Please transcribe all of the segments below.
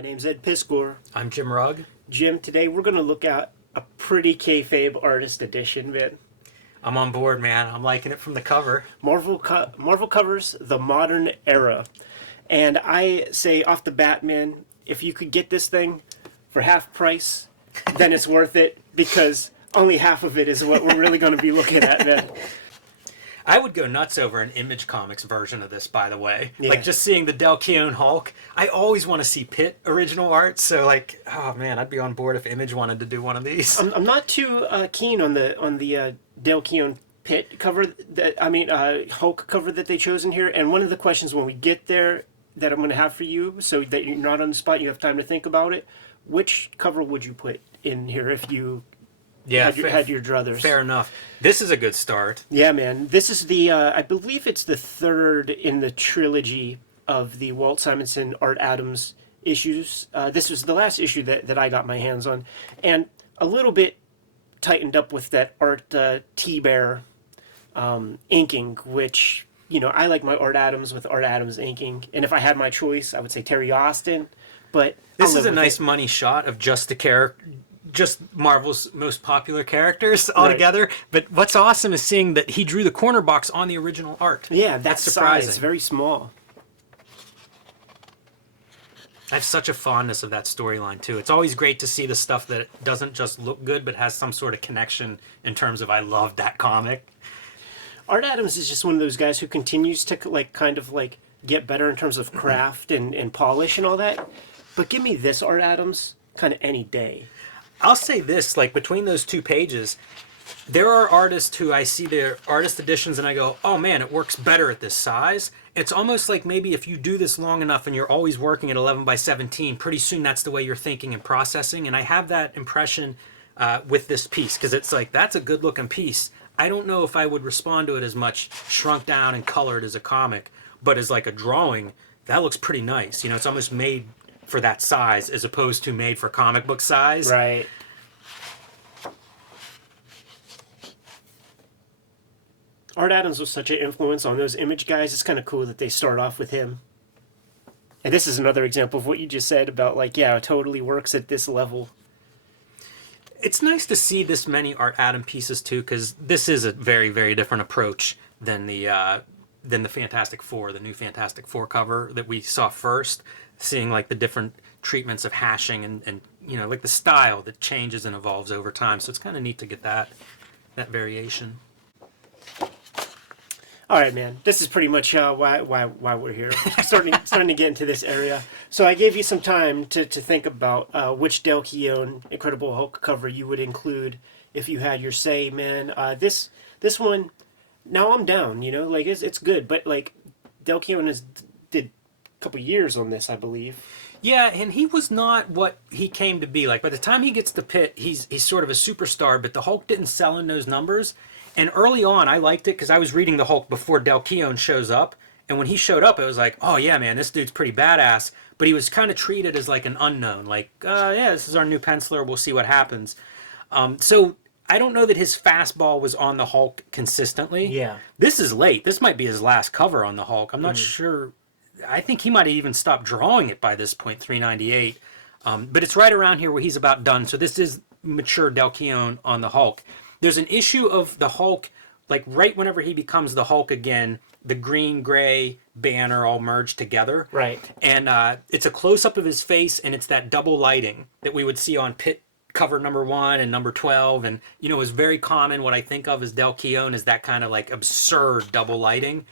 My name's Ed Piscor. I'm Jim Rugg. Jim, today we're going to look at a pretty Kayfabe artist edition, man. I'm on board, man. I'm liking it from the cover. Marvel covers the modern era. And I say off the bat, man, if you could get this thing for half price, then it's worth it, because only half of it is what we're really going to be looking at, man. I would go nuts over an Image Comics version of this, by the way. Yeah. Like, just seeing the Dell Keown Hulk. I always want to see Pitt original art, so, like, oh, man, I'd be on board if Image wanted to do one of these. I'm not too keen on the Dell Keown Pitt cover, Hulk cover that they chose in here. And one of the questions when we get there that I'm going to have for you, so that you're not on the spot, you have time to think about it, which cover would you put in here if you had your druthers? Fair enough. This is a good start. Yeah, man. This is the, I believe it's the third in the trilogy of the Walt Simonson, Art Adams issues. This was the last issue that I got my hands on. And a little bit tightened up with that Art T-Bear inking, which, you know, I like my Art Adams with Art Adams inking. And if I had my choice, I would say Terry Austin. But this is a nice money shot of just Marvel's most popular characters all together. But what's awesome is seeing that he drew the corner box on the original art. Yeah, that's surprising. It's very small. I have such a fondness of that storyline, too. It's always great to see the stuff that doesn't just look good, but has some sort of connection in terms of I love that comic. Art Adams is just one of those guys who continues to kind of get better in terms of craft and polish and all that. But give me this Art Adams kind of any day. I'll say this, like, between those two pages, there are artists who I see their artist editions and I go, oh man, it works better at this size. It's almost like maybe if you do this long enough and you're always working at 11 by 17, pretty soon that's the way you're thinking and processing. And I have that impression with this piece, because it's like, that's a good looking piece. I don't know if I would respond to it as much shrunk down and colored as a comic, but as like a drawing, that looks pretty nice. You know, it's almost made for that size as opposed to made for comic book size. Right. Art Adams was such an influence on those Image guys. It's kind of cool that they start off with him. And this is another example of what you just said about, like, yeah, it totally works at this level. It's nice to see this many Art Adam pieces too, because this is a very, very different approach than the Fantastic Four, the new Fantastic Four cover that we saw first. Seeing like the different treatments of hashing and you know, like the style that changes and evolves over time. So it's kind of neat to get that variation. All right, man. This is pretty much why we're here. starting to get into this area. So I gave you some time to think about which Dell Keown Incredible Hulk cover you would include if you had your say, man. This one, now I'm down. You know, like it's good, but like Dell Keown did a couple years on this, I believe. Yeah, and he was not what he came to be. Like, by the time he gets to Pitt, he's sort of a superstar, but the Hulk didn't sell in those numbers. And early on, I liked it because I was reading the Hulk before Dell Keown shows up. And when he showed up, it was like, oh, yeah, man, this dude's pretty badass. But he was kind of treated as like an unknown. Like, yeah, this is our new penciler. We'll see what happens. So I don't know that his fastball was on the Hulk consistently. Yeah. This is late. This might be his last cover on the Hulk. I'm not sure. I think he might have even stopped drawing it by this point, 398. But it's right around here where he's about done. So this is mature Dell Keown on the Hulk. There's an issue of the Hulk, like right whenever he becomes the Hulk again, the green-gray banner all merged together. Right. And it's a close-up of his face, and it's that double lighting that we would see on Pitt cover number 1 and number 12. And, you know, it's very common. What I think of as Dell Keown is that kind of like absurd double lighting.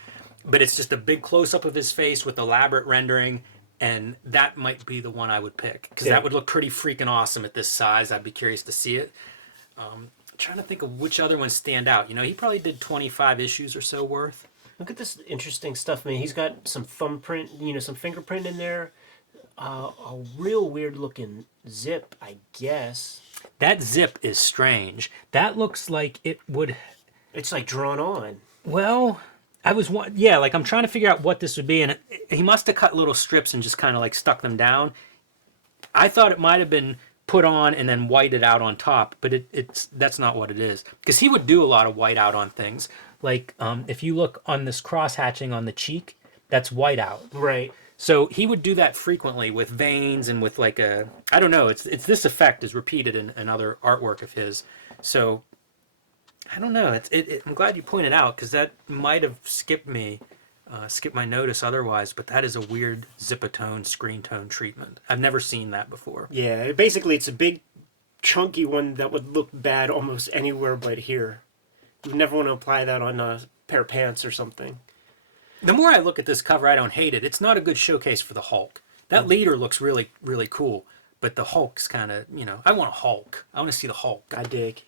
But it's just a big close-up of his face with elaborate rendering, and that might be the one I would pick, because that would look pretty freaking awesome at this size. I'd be curious to see it. Trying to think of which other ones stand out. You know, he probably did 25 issues or so worth. Look at this interesting stuff, man. He's got some thumbprint, you know, some fingerprint in there. A real weird-looking zip, I guess. That zip is strange. That looks like it would... It's like drawn on. Well... like I'm trying to figure out what this would be, and he must have cut little strips and just kind of like stuck them down. I thought it might have been put on and then whited out on top, but that's not what it is. Because he would do a lot of white out on things. Like if you look on this cross hatching on the cheek, that's white out. Right. So he would do that frequently with veins and with like a, I don't know, it's this effect is repeated in another artwork of his. So I don't know. I'm glad you pointed out because that might have skipped my notice otherwise. But that is a weird zipatone, screen tone treatment. I've never seen that before. Yeah, basically it's a big, chunky one that would look bad almost anywhere but here. You would never want to apply that on a pair of pants or something. The more I look at this cover, I don't hate it. It's not a good showcase for the Hulk. That leader looks really, really cool. But the Hulk's kind of, I want a Hulk. I want to see the Hulk. I dig.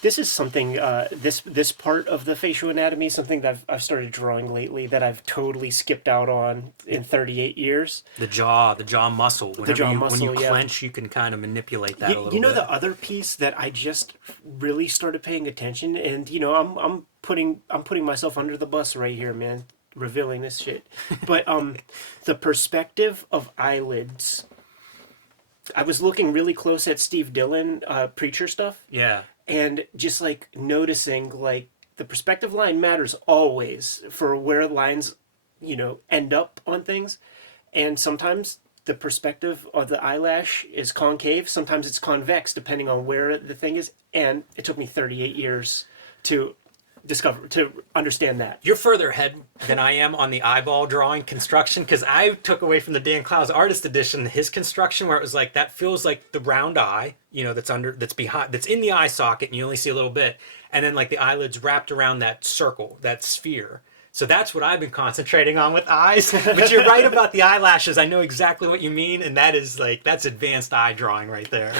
This is something, this part of the facial anatomy, something that I've started drawing lately that I've totally skipped out on in 38 years. The jaw muscle. When you clench, you can kind of manipulate that a little bit. You know the other piece that I just really started paying attention, and I'm putting myself under the bus right here, man, revealing this shit. But the perspective of eyelids. I was looking really close at Steve Dillon Preacher stuff. Yeah. And just like noticing like the perspective line matters always for where lines, end up on things. And sometimes the perspective of the eyelash is concave. Sometimes it's convex depending on where the thing is. And it took me 38 years to understand that. You're further ahead than I am on the eyeball drawing construction because I took away from the Dan Clowes artist edition his construction where it was like that feels like the round eye, that's behind, that's in the eye socket and you only see a little bit, and then like the eyelids wrapped around that circle, that sphere. So that's what I've been concentrating on with eyes. But you're right about the eyelashes. I know exactly what you mean, and that's advanced eye drawing right there.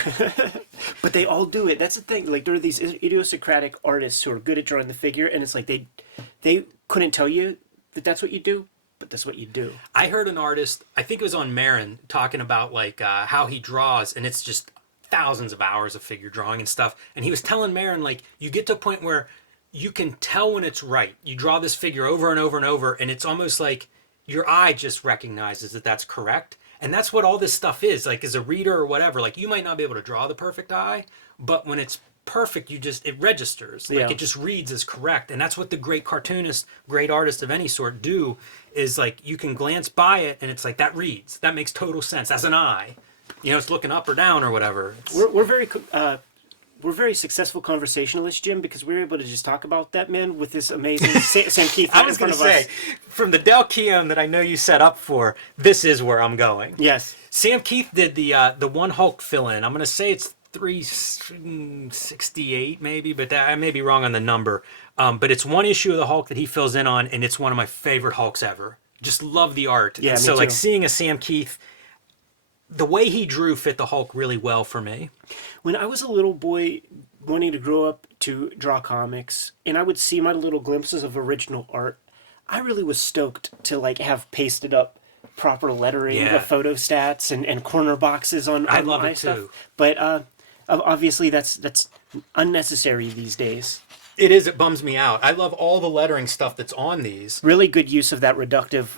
But they all do it. That's the thing. Like there are these idiosyncratic artists who are good at drawing the figure, and it's like they couldn't tell you that that's what you do, but that's what you do. I heard an artist, I think it was on Marin, talking about like how he draws, and it's just thousands of hours of figure drawing and stuff. And he was telling Marin like you get to a point where you can tell when it's right. You draw this figure over and over and over, and it's almost like your eye just recognizes that that's correct. And that's what all this stuff is. Like, as a reader or whatever, like, you might not be able to draw the perfect eye, but when it's perfect, it registers. Like, it just reads as correct. And that's what the great cartoonist, great artist of any sort do, is, like, you can glance by it, and it's like, that reads. That makes total sense. That's an eye. It's looking up or down or whatever. We're very successful conversationalists, Jim, because we were able to just talk about that man with this amazing Sam Keith. I was going to say, from the Dell Keown that I know you set up for, this is where I'm going. Yes. Sam Keith did the one Hulk fill-in. I'm going to say it's 368 maybe, but I may be wrong on the number. But it's one issue of the Hulk that he fills in on, and it's one of my favorite Hulks ever. Just love the art. Yeah, and so me too. like seeing a Sam Keith, the way he drew fit the Hulk really well for me. When I was a little boy wanting to grow up to draw comics, and I would see my little glimpses of original art, I really was stoked to like have pasted up proper lettering, Yeah. photo stats, and corner boxes on I love my it stuff. too. But obviously that's unnecessary these days. It is. It bums me out. I love all the lettering stuff that's on these. Really good use of that reductive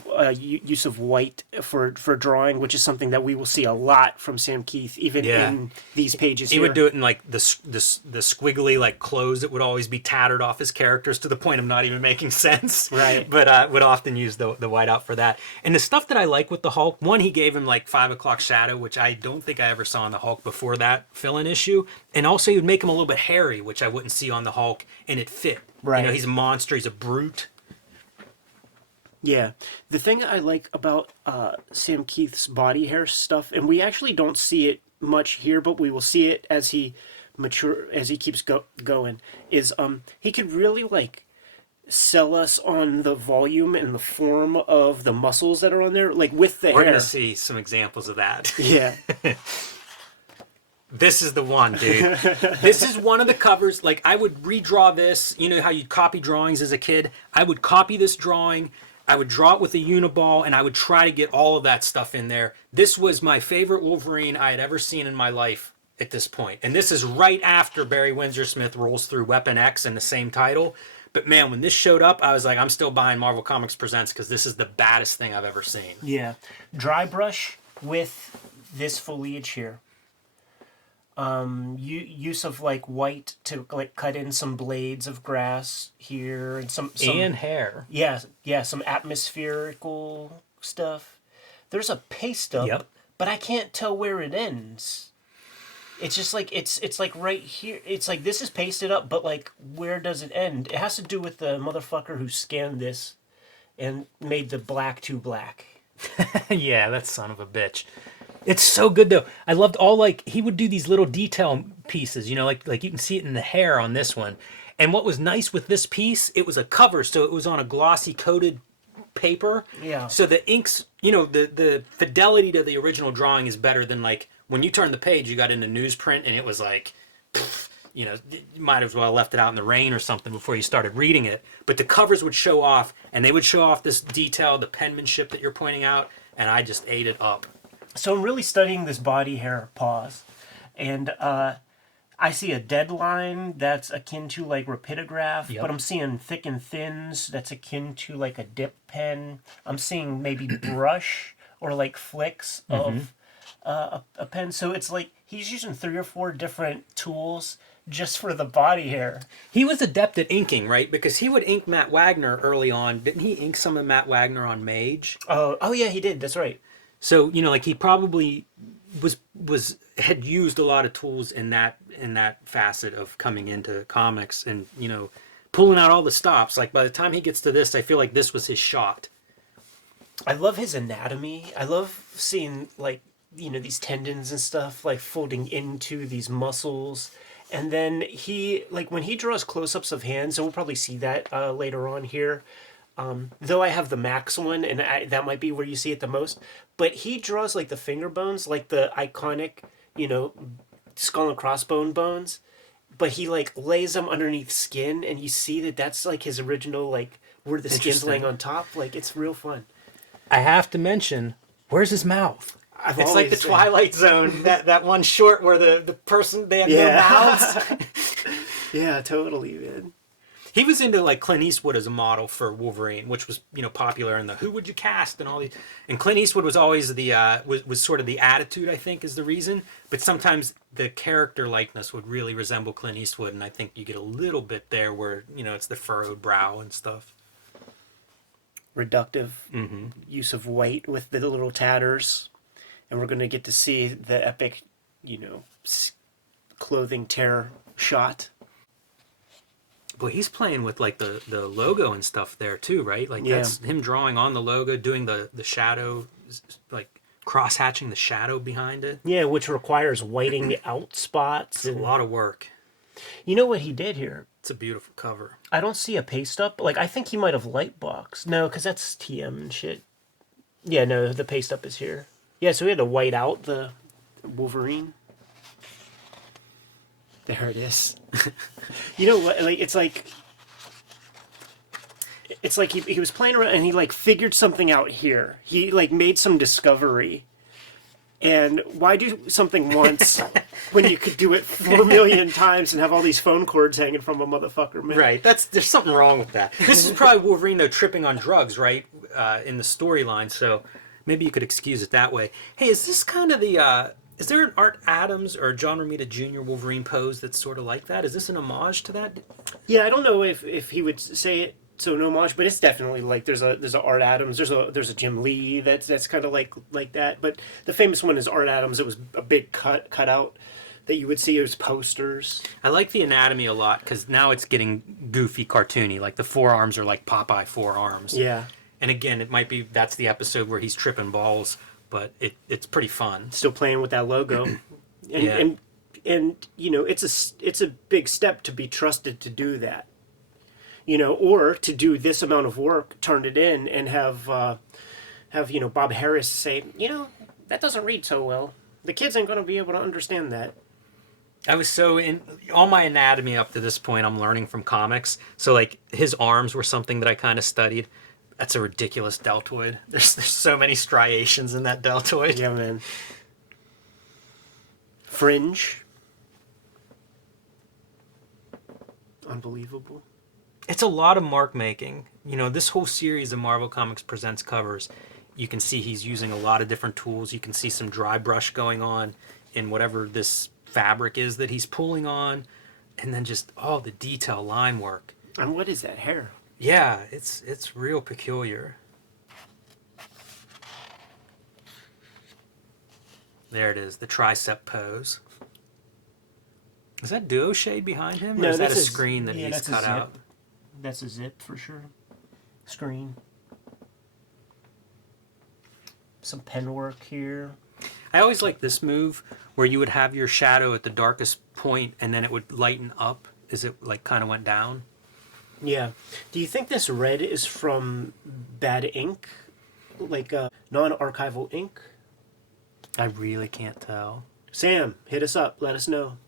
use of white for drawing, which is something that we will see a lot from Sam Keith, even in these pages. He would do it in like the squiggly like clothes that would always be tattered off his characters to the point of not even making sense. Right. But would often use the whiteout for that. And the stuff that I like with the Hulk, one, he gave him like 5 o'clock shadow, which I don't think I ever saw in the Hulk before that fill-in issue. And also he would make him a little bit hairy, which I wouldn't see on the Hulk, and it fit. Right. He's a monster. He's a brute. Yeah. The thing I like about Sam Keith's body hair stuff, and we actually don't see it much here, but we will see it as he keeps going, is he could really like sell us on the volume and the form of the muscles that are on there, like with the hair. We're going to see some examples of that. Yeah. This is the one, dude. This is one of the covers. Like, I would redraw this. You know how you'd copy drawings as a kid? I would copy this drawing. I would draw it with a uniball, and I would try to get all of that stuff in there. This was my favorite Wolverine I had ever seen in my life at this point. And this is right after Barry Windsor Smith rolls through Weapon X in the same title. But man, when this showed up, I was like, I'm still buying Marvel Comics Presents because this is the baddest thing I've ever seen. Yeah. Dry brush with this foliage here. Use of like white to like cut in some blades of grass here and some and hair. Yeah, some atmospherical stuff. There's a paste up, Yep. but I can't tell where it ends. It's just like it's like right here. It's like this is pasted up, but like where does it end? It has to do with the motherfucker who scanned this and made the black too black. Yeah, that son of a bitch. It's so good though. I loved all like he would do these little detail pieces, you know, like you can see it in the hair on this one. And what was nice with this piece, it was a cover, so it was on a glossy coated paper. Yeah. So the inks, you know, the fidelity to the original drawing is better than like when you turn the page, you got into newsprint and it was like, you know, you might as well left it out in the rain or something before you started reading it. But the covers would show off, and they would show off this detail, the penmanship that you're pointing out, and I just ate it up. So I'm really studying this body hair pause, and I see a deadline that's akin to like rapidograph, Yep. but I'm seeing thick and thins that's akin to like a dip pen. I'm seeing maybe brush or like flicks of a pen. So it's like he's using 3 or 4 different tools just for the body hair. He was adept at inking, right? Because he would ink Matt Wagner early on. Didn't he ink some of Matt Wagner on Mage? Oh yeah, he did. That's right. So, you know, like he probably had used a lot of tools in that facet of coming into comics and, you know, pulling out all the stops. Like by the time he gets to this, I feel like this was his shot. I love his anatomy. I love seeing like, you know, these tendons and stuff like folding into these muscles. And then he, like when he draws close-ups of hands, and we'll probably see that later on here, though I have the Max one, and that might be where you see it the most, but he draws like the finger bones, like the iconic, you know, skull and crossbone bones, but he like lays them underneath skin, and you see that that's like his original, like where the skin's laying on top. Like it's real fun. I have to mention, where's his mouth? It's like the always- Twilight Zone, that one short where the person, they have no mouths. Yeah, totally, man. He was into like Clint Eastwood as a model for Wolverine, which was, you know, popular in the who would you cast and all these. And Clint Eastwood was always the was sort of the attitude, I think, is the reason. But sometimes the character likeness would really resemble Clint Eastwood, and I think you get a little bit there where, you know, it's the furrowed brow and stuff. Reductive use of white with the little tatters, and we're going to get to see the epic, you know, clothing tear shot. Boy, he's playing with like the logo and stuff there too, right? Like that's him drawing on the logo, doing the shadow, like cross hatching the shadow behind it. Yeah, which requires whiting out spots. It's a lot of work. You know what he did here? It's a beautiful cover. I don't see a paste up. Like I think he might have light boxed. No, because that's TM and shit. Yeah, no, the paste up is here. Yeah, so we had to white out the Wolverine. There it is. You know what? Like it's like he was playing around and he like figured something out here. He like made some discovery. And why do something once when you could do it 4 million times and have all these phone cords hanging from a motherfucker, man? Right. There's something wrong with that. This is probably Wolverine though tripping on drugs, right? In the storyline, so maybe you could excuse it that way. Hey, is this kind of the is there an Art Adams or John Romita Jr. Wolverine pose that's sort of like that? Is this an homage to that? Yeah, I don't know if he would say it so an homage, but it's definitely like there's a Art Adams, there's a Jim Lee that's kind of like that. But the famous one is Art Adams. It was a big cutout that you would see as posters. I like the anatomy a lot because now it's getting goofy, cartoony. Like the forearms are like Popeye forearms. Yeah, And again, it might be that's the episode where he's tripping balls, but it's pretty fun. still playing with that logo, and Yeah. and you know it's a big step to be trusted to do that. You know, or to do this amount of work, turn it in, and have you know Bob Harris say, you know, that doesn't read so well. The kids ain't gonna be able to understand that. I was so in all my anatomy up to this point. I'm learning from comics, so like his arms were something that I kind of studied. That's a ridiculous deltoid. There's so many striations in that deltoid. Yeah, man. Fringe. Unbelievable. It's a lot of mark making. You know, this whole series of Marvel Comics Presents covers, you can see he's using a lot of different tools. You can see some dry brush going on in whatever this fabric is that he's pulling on, and then just all the detail line work. And what is that hair? Yeah, it's real peculiar. There it is, the tricep pose. Is that duo shade behind him? Or No, is that a that's screen that he's that's a cut zip. out? That's a zip for sure. Screen. Some pen work here. I always like this move where you would have your shadow at the darkest point and then it would lighten up as it like kind of went down. Yeah. Do you think this red is from bad ink? Like non-archival ink? I really can't tell. Sam, hit us up. Let us know.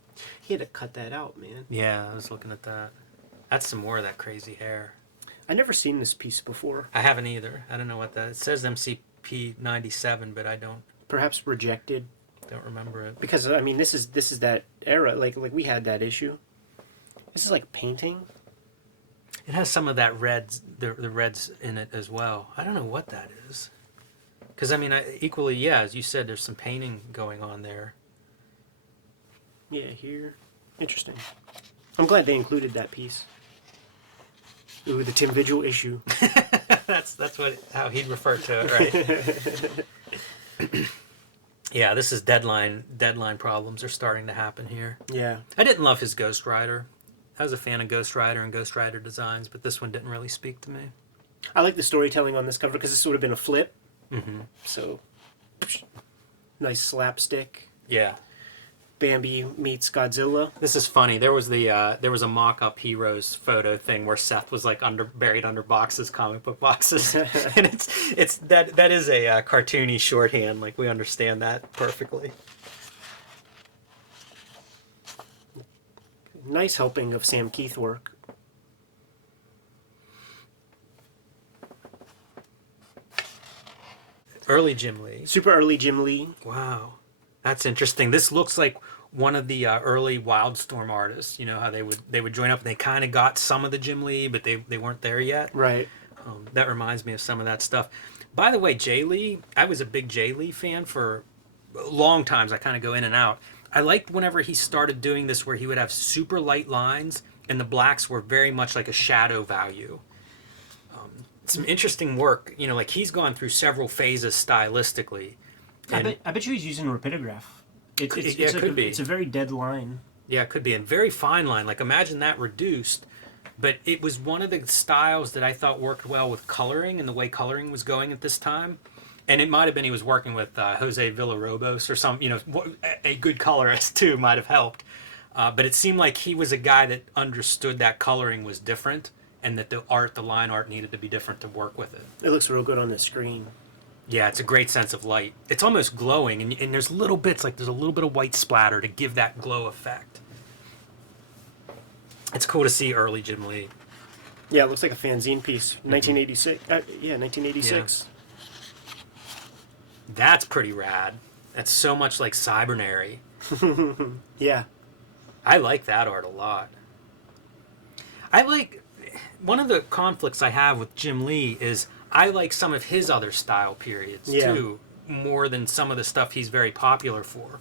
He had to cut that out, man. Yeah, I was looking at that. That's some more of that crazy hair. I never seen this piece before. I haven't either. I don't know what that. It says MCP 97, but I don't Perhaps rejected. remember it. Because I mean, this is that era. Like we had that issue. This is like painting. It has some of that reds, the reds in it as well. I don't know what that is. Because I mean, equally, yeah, as you said, there's some painting going on there. Yeah, here. Interesting. I'm glad they included that piece. Ooh, the Tim Vigil issue. that's how he'd refer to it, right? Yeah, this is deadline problems are starting to happen here. Yeah. I didn't love his Ghost Rider. I was a fan of Ghost Rider and Ghost Rider designs, but this one didn't really speak to me. I like the storytelling on this cover because it's sort of been a flip. Mm-hmm. So, nice slapstick. Yeah. Bambi meets Godzilla. This is funny. There was a mock-up Heroes photo thing where Seth was like buried under boxes, comic book boxes, and it's that is a cartoony shorthand. Like we understand that perfectly. Nice helping of Sam Keith work. Early Jim Lee. Super early Jim Lee. Wow, that's interesting. This looks like one of the early Wildstorm artists. You know how they would join up and they kind of got some of the Jim Lee, but they weren't there yet. Right. That reminds me of some of that stuff. By the way, Jay Lee, I was a big Jay Lee fan for long times. I kind of go in and out. I liked whenever he started doing this where he would have super light lines and the blacks were very much like a shadow value. Some interesting work. You know, like he's gone through several phases stylistically. I bet you he's using rapidograph. It could be. It's a very dead line. Yeah, it could be. And very fine line. Like imagine that reduced. But it was one of the styles that I thought worked well with coloring and the way coloring was going at this time. And it might have been he was working with Jose Villarobos or some, you know, a good colorist too might have helped. But it seemed like he was a guy that understood that coloring was different and that the line art needed to be different to work with it. It looks real good on the screen. Yeah, it's a great sense of light. It's almost glowing, and there's little bits, like there's a little bit of white splatter to give that glow effect. It's cool to see early Jim Lee. Yeah, it looks like a fanzine piece. 1986. 1986. Yeah. That's pretty rad. That's so much like Cybernary. Yeah. I like that art a lot. I like... One of the conflicts I have with Jim Lee is I like some of his other style periods, too, more than some of the stuff he's very popular for.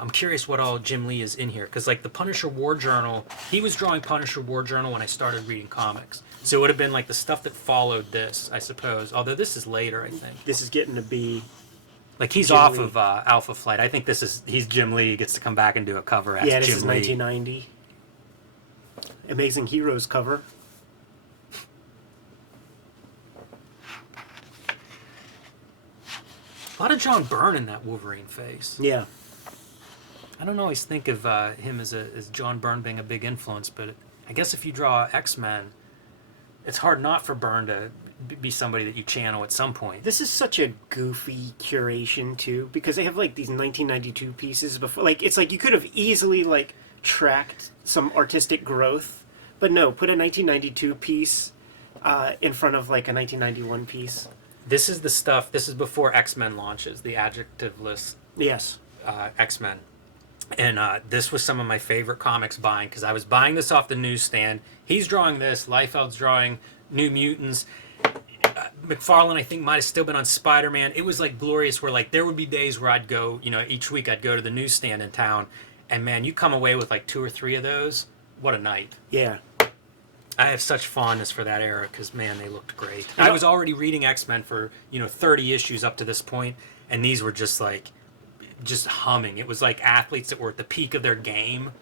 I'm curious what all Jim Lee is in here, because like the Punisher War Journal, he was drawing Punisher War Journal when I started reading comics. So it would have been like the stuff that followed this, I suppose. Although this is later, I think. This is getting to be... Like he's Jim off Lee. of Alpha Flight. I think he's Jim Lee, gets to come back and do a cover as Jim Lee. Yeah, this is 1990. Amazing Heroes cover. A lot of John Byrne in that Wolverine face. Yeah. I don't always think of him as John Byrne being a big influence, but I guess if you draw X-Men, it's hard not for Byrne to be somebody that you channel at some point. This is such a goofy curation, too, because they have, like, these 1992 pieces before. Like, it's like you could have easily, like, tracked some artistic growth, but no, put a 1992 piece in front of, like, a 1991 piece. This is the stuff, this is before X-Men launches, the adjectiveless Yes. X-Men. And this was some of my favorite comics buying, because I was buying this off the newsstand. He's drawing this, Liefeld's drawing New Mutants. McFarlane, I think, might have still been on Spider-Man. It was like glorious, where like there would be days where I'd go, you know, each week I'd go to the newsstand in town, and man, you come away with like 2 or 3 of those. What a night. Yeah. I have such fondness for that era because, man, they looked great. I was already reading X-Men for, 30 issues up to this point, and these were just like, just humming. It was like athletes that were at the peak of their game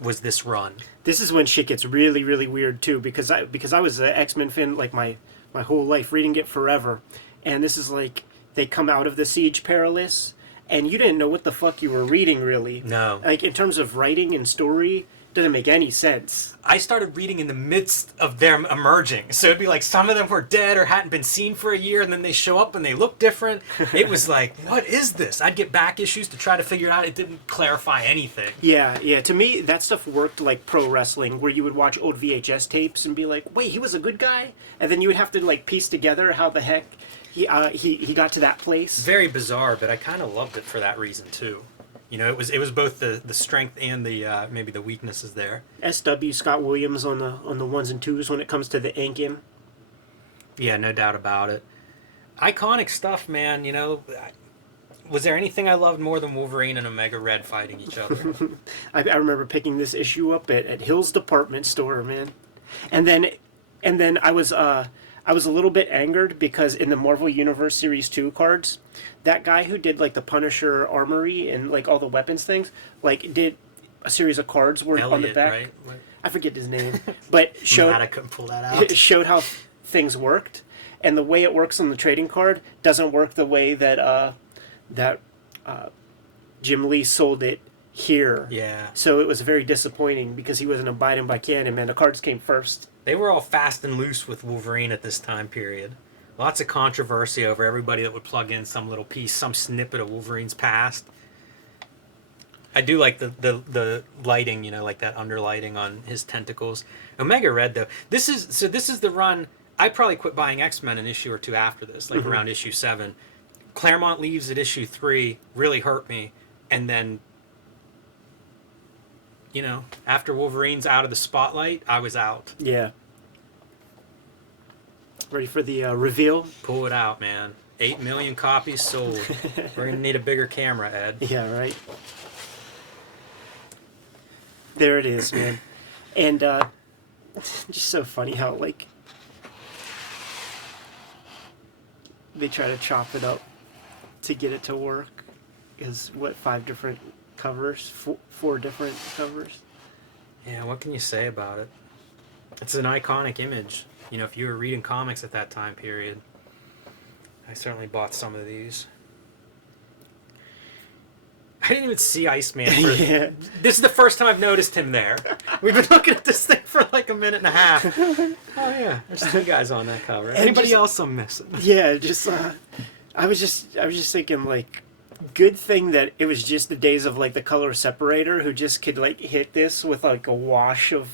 was this run. This is when shit gets really, really weird too, because I was an X-Men fan like my whole life, reading it forever, and this is like they come out of the Siege Perilous, and you didn't know what the fuck you were reading really. No. Like in terms of writing and story, doesn't make any sense. I started reading in the midst of them emerging. So it'd be like some of them were dead or hadn't been seen for a year, and then they show up and they look different. It was like, what is this? I'd get back issues to try to figure it out. It didn't clarify anything. Yeah. To me, that stuff worked like pro wrestling, where you would watch old VHS tapes and be like, wait, he was a good guy? And then you would have to like piece together how the heck he got to that place. Very bizarre, but I kind of loved it for that reason too. You know, it was both the strength and the maybe the weaknesses there. S.W. Scott Williams on the ones and twos when it comes to the inking. Yeah, no doubt about it. Iconic stuff, man. You know, was there anything I loved more than Wolverine and Omega Red fighting each other? I remember picking this issue up at Hill's department store, man, and then I was a little bit angered because in the Marvel Universe Series 2 cards, that guy who did like the Punisher armory and like all the weapons things, like did a series of cards where on the back. Right? I forget his name, but I couldn't pull that out. showed how things worked, and the way it works on the trading card doesn't work the way that Gimli sold it here. Yeah. So it was very disappointing because he wasn't abiding by canon, man. The cards came first. They were all fast and loose with Wolverine at this time period. Lots of controversy over everybody that would plug in some little piece, some snippet of Wolverine's past. I do like the lighting, you know, like that underlighting on his tentacles. Omega Red, though, this is the run. I probably quit buying X-Men an issue or two after this, like around issue 7. Claremont leaves at issue 3, really hurt me, and then, you know, after Wolverine's out of the spotlight, I was out. Yeah. Ready for the reveal? Pull it out, man. 8 million copies sold. We're going to need a bigger camera, Ed. Yeah, right. There it is, man. And just so funny how, like, they try to chop it up to get it to work. Is what, 5 different covers? 4 different covers? Yeah, what can you say about it? It's an iconic image. You know, if you were reading comics at that time period, I certainly bought some of these. I didn't even see Iceman. Yeah. This is the first time I've noticed him there. We've been looking at this thing for like a minute and a half. Oh yeah, there's 2 guys on that cover. Anybody else I'm missing? Yeah, just I was just thinking, like, good thing that it was just the days of like the color separator who just could like hit this with like a wash of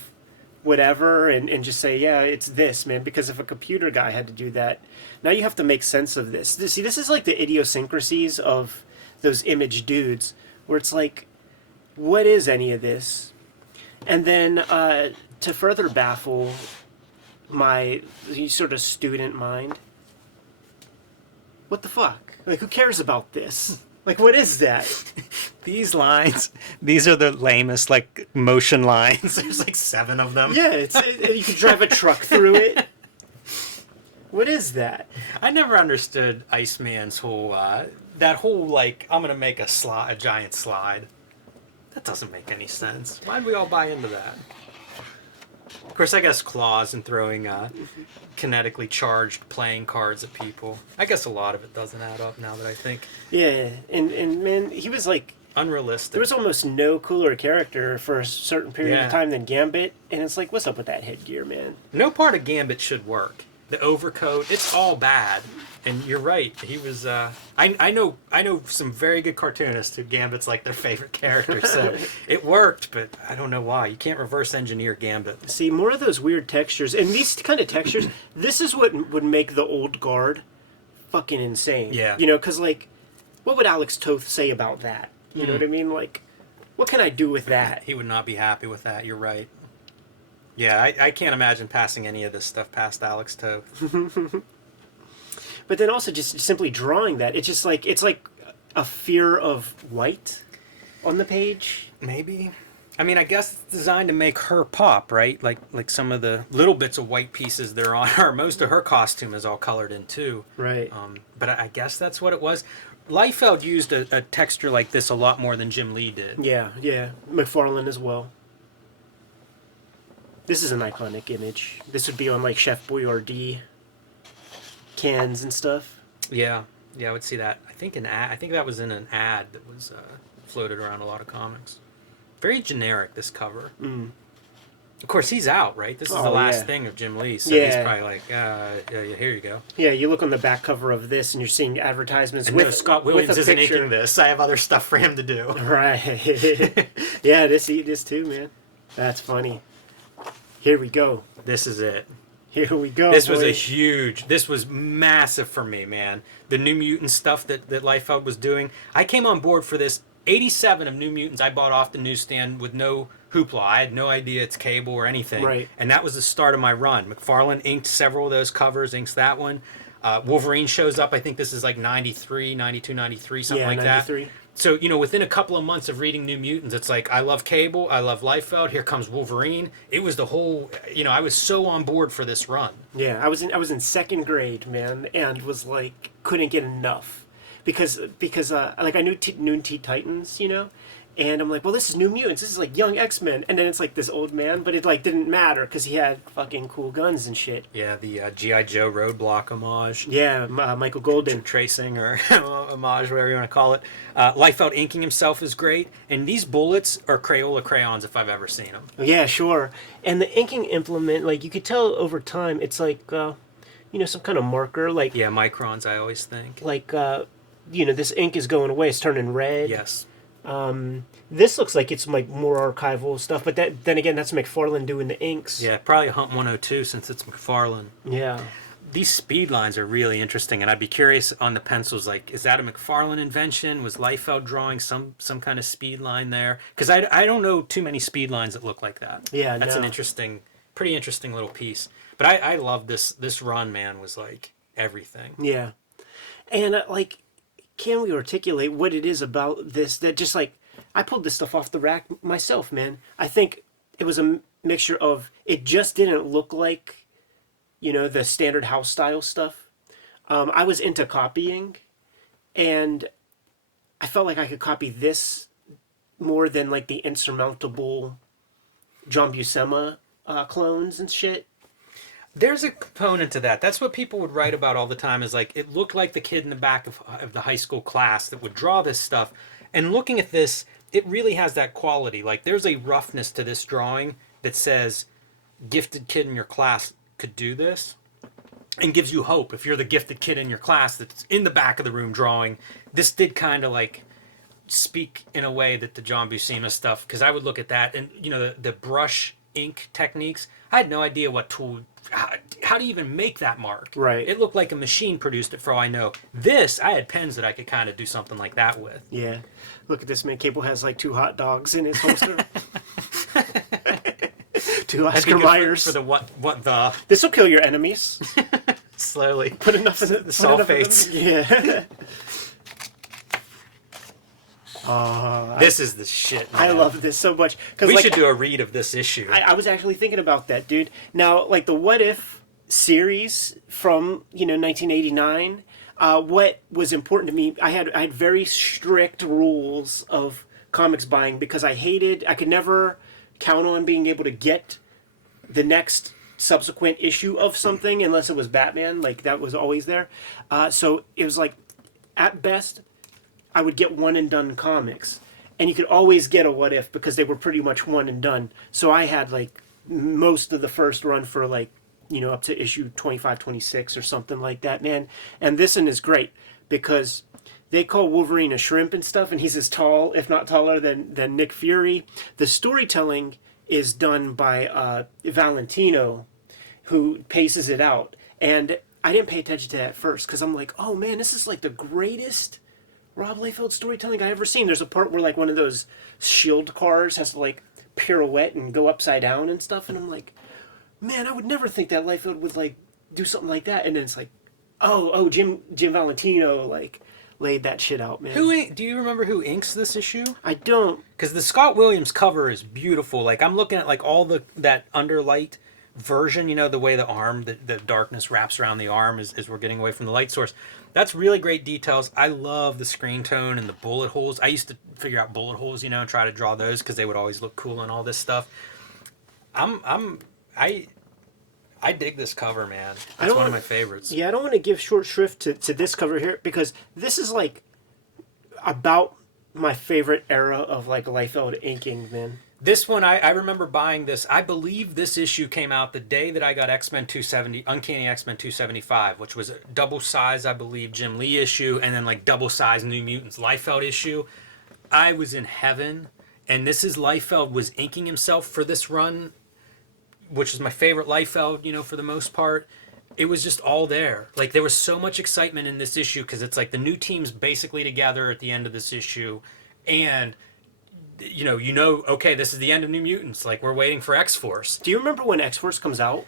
whatever and just say, yeah, it's this, man. Because if a computer guy had to do that, now you have to make sense of this. See, this is like the idiosyncrasies of those Image dudes, where it's like, what is any of this? And then to further baffle my sort of student mind, what the fuck? Like, who cares about this? Like, what is that? These lines, these are the lamest, like, motion lines. There's like 7 of them. Yeah, you could drive a truck through it. What is that? I never understood Iceman's whole, that whole, like, I'm going to make a giant slide. That doesn't make any sense. Why'd we all buy into that? Of course, I guess claws and throwing kinetically charged playing cards at people. I guess a lot of it doesn't add up now that I think. Yeah, and man, he was like... Unrealistic. There was almost no cooler character for a certain period of time than Gambit, and it's like, what's up with that headgear, man? No part of Gambit should work. The overcoat, it's all bad. And you're right. He was. I know some very good cartoonists who Gambit's like their favorite character. So it worked, but I don't know why. You can't reverse engineer Gambit. See, more of those weird textures, and these kind of textures. This is what would make the old guard fucking insane. Yeah. You know, because like, what would Alex Toth say about that? You know what I mean? Like, what can I do with that? He would not be happy with that. You're right. Yeah, I can't imagine passing any of this stuff past Alex Toth. But then also just simply drawing that, it's like a fear of white on the page. Maybe. I mean, I guess it's designed to make her pop, right? Like some of the little bits of white pieces that are on her. Most of her costume is all colored in too. Right. But I guess that's what it was. Liefeld used a texture like this a lot more than Jim Lee did. Yeah, yeah. McFarlane as well. This is an iconic image. This would be on like Chef Boyardee cans and stuff. Yeah, I would see that. I think that was in an ad that was floated around a lot of comics. Very generic, this cover. Mm. Of course, he's out, right? This is the last thing of Jim Lee, so he's probably like, yeah, here you go. Yeah, you look on the back cover of this, and you're seeing advertisements and with no, Scott Williams with a isn't picture. inking this. I have other stuff for him to do. Right. Yeah, this too, man. That's funny. Here we go. This is it. Here we go. This was this was massive for me, man. The New Mutant stuff that Liefeld was doing. I came on board for this. 87 of New Mutants I bought off the newsstand with no hoopla. I had no idea it's cable or anything. Right. And that was the start of my run. McFarlane inked several of those covers, inks that one. Wolverine shows up. I think this is like 93, 92, 93, something like 93. that. So, within a couple of months of reading New Mutants, it's like, I love Cable, I love Liefeld, here comes Wolverine. It was the whole, I was so on board for this run. Yeah, I was in second grade, man, and was like, couldn't get enough. Because like I knew Teen Titans, and I'm like, well, this is New Mutants. This is like young X-Men, and then it's like this old man, but it like didn't matter because he had fucking cool guns and shit. Yeah, the G.I. Joe Roadblock homage. Yeah, Michael Golden tracing or homage, whatever you want to call it. Liefeld inking himself is great, and these bullets are Crayola crayons if I've ever seen them. Yeah, sure. And the inking implement, like you could tell over time, it's like some kind of marker, like microns. I always think this ink is going away. It's turning red. Yes. This looks like it's like more archival stuff, but then again, that's McFarlane doing the inks. Yeah, probably Hunt 102 since it's McFarlane. Yeah. These speed lines are really interesting, and I'd be curious on the pencils, like, is that a McFarlane invention? Was Liefeld drawing some kind of speed line there? Because I don't know too many speed lines that look like that. Yeah, That's an pretty interesting little piece. But I love this run, man, was like everything. Yeah. And can we articulate what it is about this that just like, I pulled this stuff off the rack myself, man. I think it was a mixture of, it just didn't look like, the standard house style stuff. I was into copying, and I felt like I could copy this more than like the insurmountable John Buscema clones and shit. There's a component to that. That's what people would write about all the time, is like, it looked like the kid in the back of the high school class that would draw this stuff. And looking at this, it really has that quality. Like, there's a roughness to this drawing that says, gifted kid in your class could do this, and gives you hope. If you're the gifted kid in your class that's in the back of the room drawing, this did kind of like speak in a way that the John Buscema stuff, because I would look at that and, the brush ink techniques, I had no idea what tool, how do you even make that mark? Right. It looked like a machine produced it for all I know. This, I had pens that I could kind of do something like that with. Yeah. Look at this, man. Cable has like 2 hot dogs in his holster. 2 Oscar Myers. For the what the... This will kill your enemies. Slowly. Put enough in it. The sulfates. Yeah. This is the shit, man. I love this so much. We should do a read of this issue. I was actually thinking about that, dude. Now, like the What If series from 1989. What was important to me, I had very strict rules of comics buying because I could never count on being able to get the next subsequent issue of something unless it was Batman. Like, that was always there. So it was like, at best, I would get one and done comics. And you could always get a What If because they were pretty much one and done. So I had like most of the first run for like, up to issue 25, 26 or something like that, man. And this one is great because they call Wolverine a shrimp and stuff, and he's as tall, if not taller, than Nick Fury. The storytelling is done by Valentino, who paces it out. And I didn't pay attention to that at first because I'm like, oh man, this is like the greatest Rob Liefeld storytelling I ever seen. There's a part where like one of those shield cars has to like pirouette and go upside down and stuff, and I'm like, man, I would never think that Liefeld would like do something like that. And then it's like, oh, Jim Valentino like laid that shit out, man. Do you remember who inks this issue? I don't. Because the Scott Williams cover is beautiful. Like, I'm looking at like all that underlight version, you know, the way the arm, the darkness wraps around the arm as we're getting away from the light source. That's really great details. I love the screen tone and the bullet holes. I used to figure out bullet holes, you know, and try to draw those because they would always look cool and all this stuff. I dig this cover, man. It's one of my favorites. Yeah, I don't want to give short shrift to this cover here because this is like about my favorite era of like Liefeld inking, man. This one, I remember buying this. I believe this issue came out the day that I got X-Men 270, Uncanny X-Men 275, which was a double size, I believe, Jim Lee issue, and then like double size New Mutants Liefeld issue. I was in heaven, and this is Liefeld was inking himself for this run, which is my favorite Liefeld, you know, for the most part. It was just all there. Like, there was so much excitement in this issue because it's like the new team's basically together at the end of this issue, and you know, okay, this is the end of New Mutants. Like, we're waiting for X-Force. Do you remember when X-Force comes out?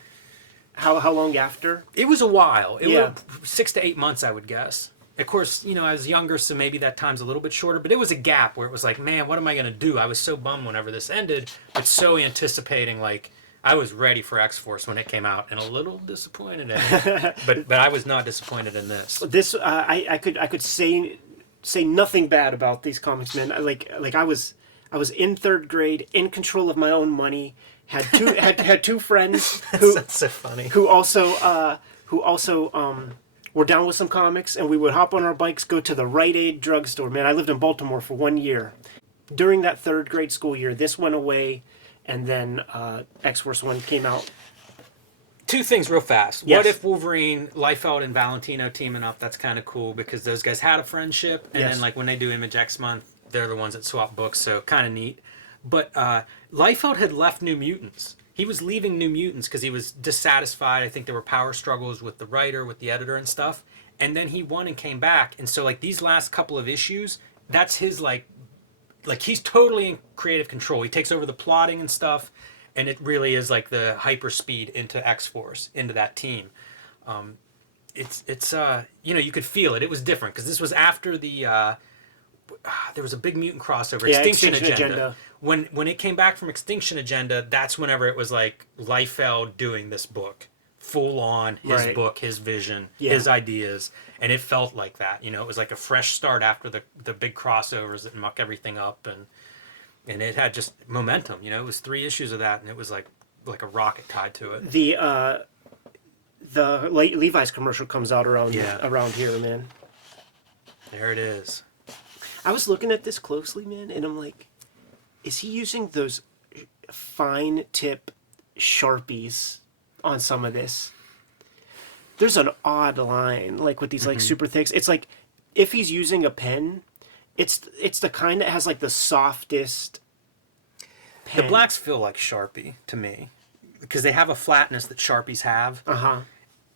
How long after? It was a while. It Yeah. was 6 to 8 months, I would guess. Of course, you know, I was younger, so maybe that time's a little bit shorter, but it was a gap where it was like, man, what am I going to do? I was so bummed whenever this ended, but so anticipating, like, I was ready for X-Force when it came out, and a little disappointed in it. but I was not disappointed in this. This I could say nothing bad about these comics, man. Like I was in third grade, in control of my own money, had two friends who That's so funny. who also were down with some comics, and we would hop on our bikes, go to the Rite Aid drugstore. Man, I lived in Baltimore for 1 year. During that third grade school year, this went away, and then X-Force 1 came out. Two things real fast. Yes. What if Wolverine, Liefeld, and Valentino teaming up? That's kind of cool because those guys had a friendship, and Yes. then like when they do Image X month, they're the ones that swap books, so kind of neat. But Liefeld had left New Mutants. He was leaving New Mutants because he was dissatisfied. I think there were power struggles with the writer, with the editor and stuff. And then he won and came back. And so like these last couple of issues, that's his like he's totally in creative control. He takes over the plotting and stuff. And it really is like the hyper speed into X-Force, into that team. It's you know, you could feel it. It was different because this was after the there was a big mutant crossover, Yeah, Extinction Extinction Agenda. When it came back from Extinction Agenda, that's whenever it was like Liefeld doing this book, full on his Right. book, his vision, Yeah. his ideas, and it felt like that. You know, it was like a fresh start after the big crossovers that muck everything up, and it had just momentum. You know, it was 3 issues of that, and it was like a rocket tied to it. The Levi's commercial comes out around here, man. There it is. I was looking at this closely, man, and I'm like, is he using those fine tip Sharpies on some of this? There's an odd line, like with these like super thicks. It's like if he's using a pen, it's the kind that has like the softest pen. The blacks feel like Sharpie to me because they have a flatness that Sharpies have.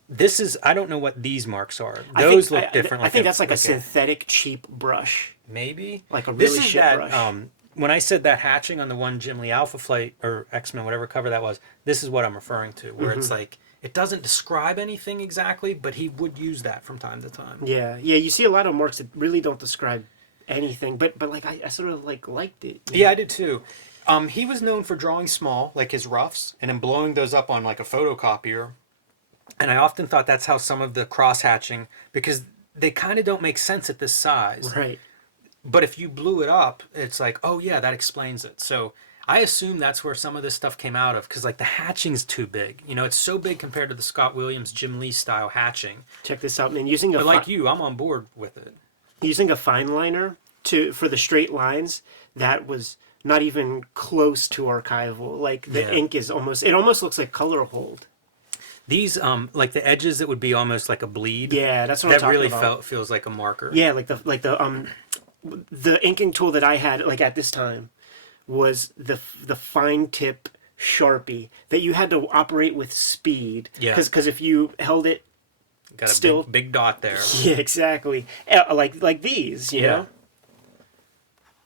This is, I don't know what these marks are. Those look different. I think that's like a synthetic cheap brush. Maybe. Like a really this is shit that, brush. When I said that hatching on the one Jim Lee Alpha Flight or X-Men, whatever cover that was, this is what I'm referring to, where it's like, it doesn't describe anything exactly, but he would use that from time to time. Yeah, you see a lot of marks that really don't describe anything, but like I sort of liked it. Yeah, I did too. He was known for drawing small, like his roughs, and then blowing those up on like a photocopier. And I often thought that's how some of the cross-hatching, because they kind of don't make sense at this size. Right. But if you blew it up, it's like, oh yeah, that explains it. So I assume that's where some of this stuff came out of, because like the hatching's too big. You know, it's so big compared to the Scott Williams, Jim Lee style hatching. Check this out, man. Using a But like you, I'm on board with it. using a fine liner for the straight lines, that was not even close to archival. Like the ink is almost looks like color hold. These like the edges that would be almost like a bleed. Yeah, that's what I'm talking really about. feels like a marker. Yeah, the inking tool that I had like at this time was the fine tip Sharpie that you had to operate with speed. Yeah. Because if you held it, Got a still big dot there. yeah, exactly. Like these, you know.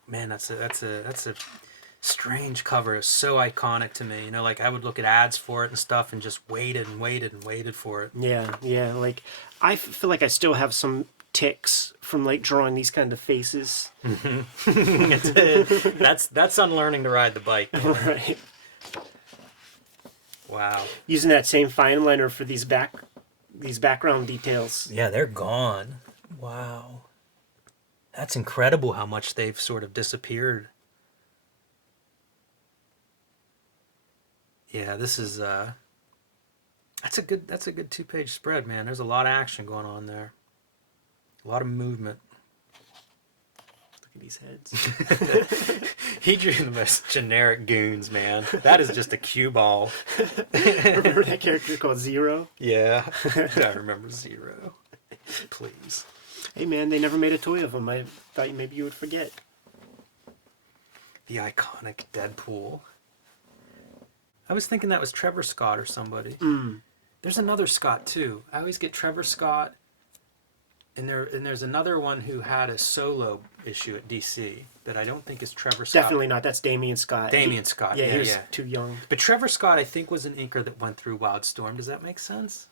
Man, that's a strange cover. It's so iconic to me. You know, like I would look at ads for it and stuff and just waited for it. Yeah. Like I feel like I still have some ticks from like drawing these kind of faces. That's unlearning to ride the bike. Man. Right. Wow. Using that same fine liner for these background details. Yeah, they're gone. Wow. That's incredible how much they've sort of disappeared. Yeah, this is that's a good 2-page spread, man. There's a lot of action going on there. A lot of movement. Look at these heads. He drew the most generic goons, man. That is just a cue ball. Remember that character called Zero? Yeah. I remember Zero. Please. Hey man, they never made a toy of him. I thought maybe you would forget. The iconic Deadpool. I was thinking that was Trevor Scott or somebody. There's another Scott too. I always get Trevor Scott, and there's another one who had a solo issue at DC that I don't think is Trevor Scott. Definitely not. That's Damian Scott. Damian Scott. Yeah, he was too young. But Trevor Scott, I think, was an inker that went through Wildstorm. Does that make sense?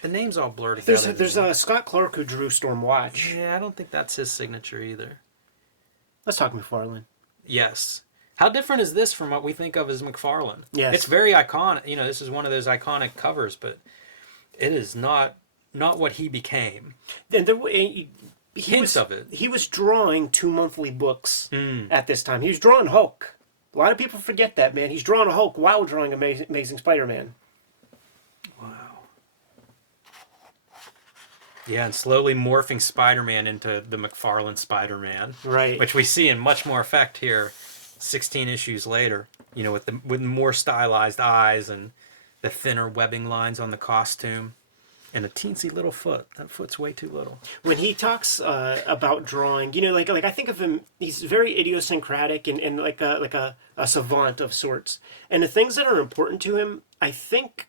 The names all blur together. There's Scott Clark who drew Stormwatch. Yeah, I don't think that's his signature either. Let's talk McFarlane. Yes. How different is this from what we think of as McFarlane? Yes. It's very iconic. You know, this is one of those iconic covers, but it is not what he became. And Hints of it. He was drawing 2 monthly books at this time. He was drawing Hulk. A lot of people forget that, man. He's drawing a Hulk while drawing Amazing Spider-Man. Wow. Yeah, and slowly morphing Spider-Man into the McFarlane Spider-Man. Right. Which we see in much more effect here 16 issues later. You know, with more stylized eyes and the thinner webbing lines on the costume. And a teensy little foot. That foot's way too little. When he talks about drawing, you know, like I think of him, he's very idiosyncratic and like a savant of sorts. And the things that are important to him, I think,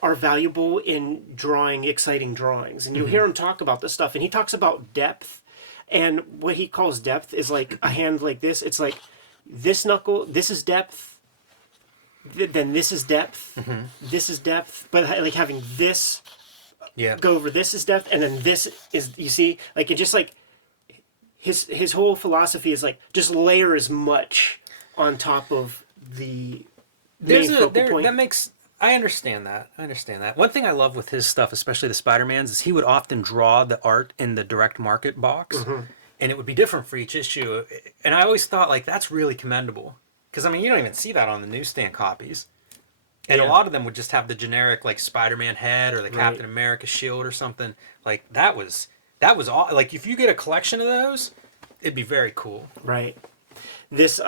are valuable in drawing exciting drawings. And you hear him talk about this stuff, and he talks about depth. And what he calls depth is like a hand like this. It's like this knuckle, this is depth. Then this is depth. This is depth. But like having this go over this is depth, and then this is, you see, like it just like his whole philosophy is like just layer as much on top of the main focal point. That makes I understand that. One thing I love with his stuff, especially the Spider-Mans, is he would often draw the art in the direct market box, and it would be different for each issue. And I always thought like that's really commendable, because I mean you don't even see that on the newsstand copies. And a lot of them would just have the generic like Spider-Man head or the Captain America shield or something. Like that was all. Like if you get a collection of those, it'd be very cool. Right. This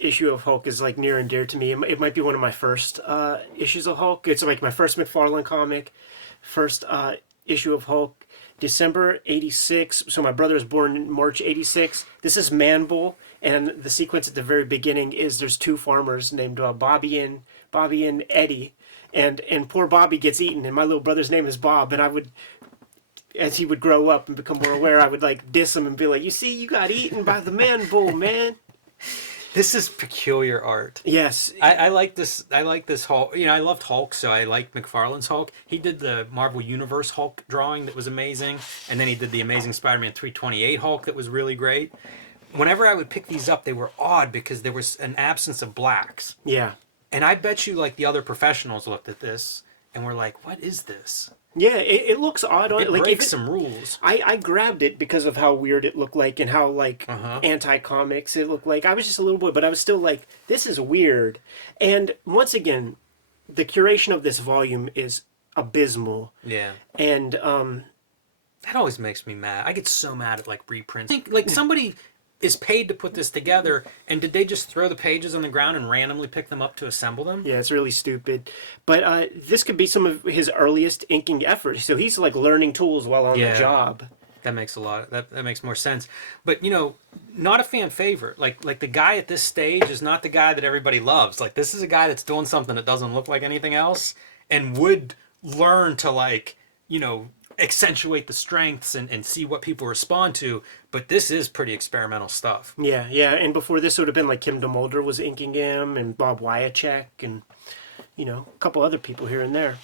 issue of Hulk is like near and dear to me. It might be one of my first issues of Hulk. It's like my first McFarlane comic, first issue of Hulk, December '86. So my brother was born in March '86. This is Man Bull, and the sequence at the very beginning is there's two farmers named Bobby and Eddie, and poor Bobby gets eaten, and my little brother's name is Bob, and I would, as he would grow up and become more aware, I would like diss him and be like, you see, you got eaten by the Man Bull, man. This is peculiar art. Yes. I like this. I like this Hulk. You know, I loved Hulk, so I liked McFarlane's Hulk. He did the Marvel Universe Hulk drawing that was amazing, and then he did the Amazing Spider-Man 328 Hulk that was really great. Whenever I would pick these up, they were odd because there was an absence of blacks. Yeah. And I bet you, like, the other professionals looked at this and were like, what is this? Yeah, it looks odd. It like, breaks some rules. I grabbed it because of how weird it looked like and how, like, anti-comics it looked like. I was just a little boy, but I was still like, this is weird. And once again, the curation of this volume is abysmal. Yeah. And, that always makes me mad. I get so mad at, like, reprints. I think, like, somebody is paid to put this together, and did they just throw the pages on the ground and randomly pick them up to assemble them? Yeah, it's really stupid. But this could be some of his earliest inking efforts. So he's like learning tools while on the job. That makes that makes more sense. But you know, not a fan favorite. Like the guy at this stage is not the guy that everybody loves. Like this is a guy that's doing something that doesn't look like anything else and would learn to like, you know, accentuate the strengths and see what people respond to, but this is pretty experimental stuff. Yeah, and before this would have been like Kim DeMulder was inking him, and Bob Wyacek, and, you know, a couple other people here and there.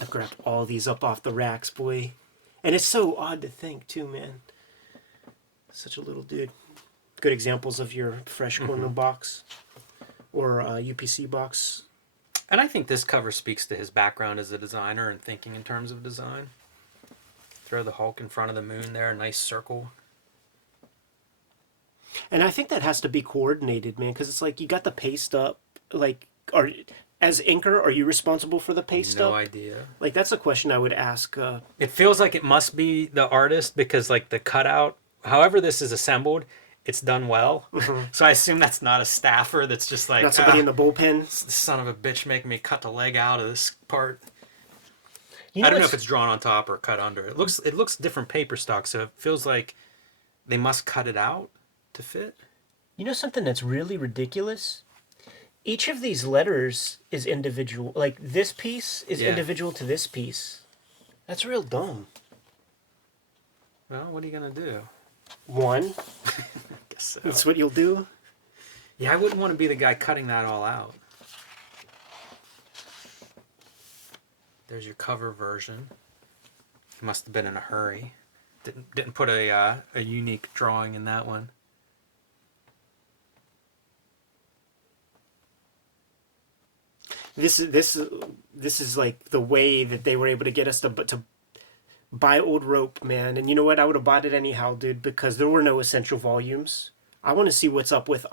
I've grabbed all these up off the racks, boy. And it's so odd to think, too, man. Such a little dude. good examples of your fresh corner box or UPC box. And I think this cover speaks to his background as a designer and thinking in terms of design. Throw the Hulk in front of the moon there, a nice circle. And I think that has to be coordinated, man, because it's like you got the paste up. Like, as inker, are you responsible for the paste up? No idea. Like, that's a question I would ask. It feels like it must be the artist because, like, the cutout, however this is assembled, it's done well. So I assume that's not a staffer that's just like... Not somebody in the bullpen? Son of a bitch making me cut the leg out of this part. You know I don't know if it's drawn on top or cut under. It looks different paper stock, so it feels like they must cut it out to fit. You know something that's really ridiculous? Each of these letters is individual. Like, this piece is individual to this piece. That's real dumb. Well, what are you going to do? One. I guess so. That's what you'll do? Yeah, I wouldn't want to be the guy cutting that all out. There's your cover version. He must have been in a hurry. Didn't put a unique drawing in that one. This is like the way that they were able to get us to buy old rope, man. And you know what? I would have bought it anyhow, dude, because there were no essential volumes. I want to see what's up with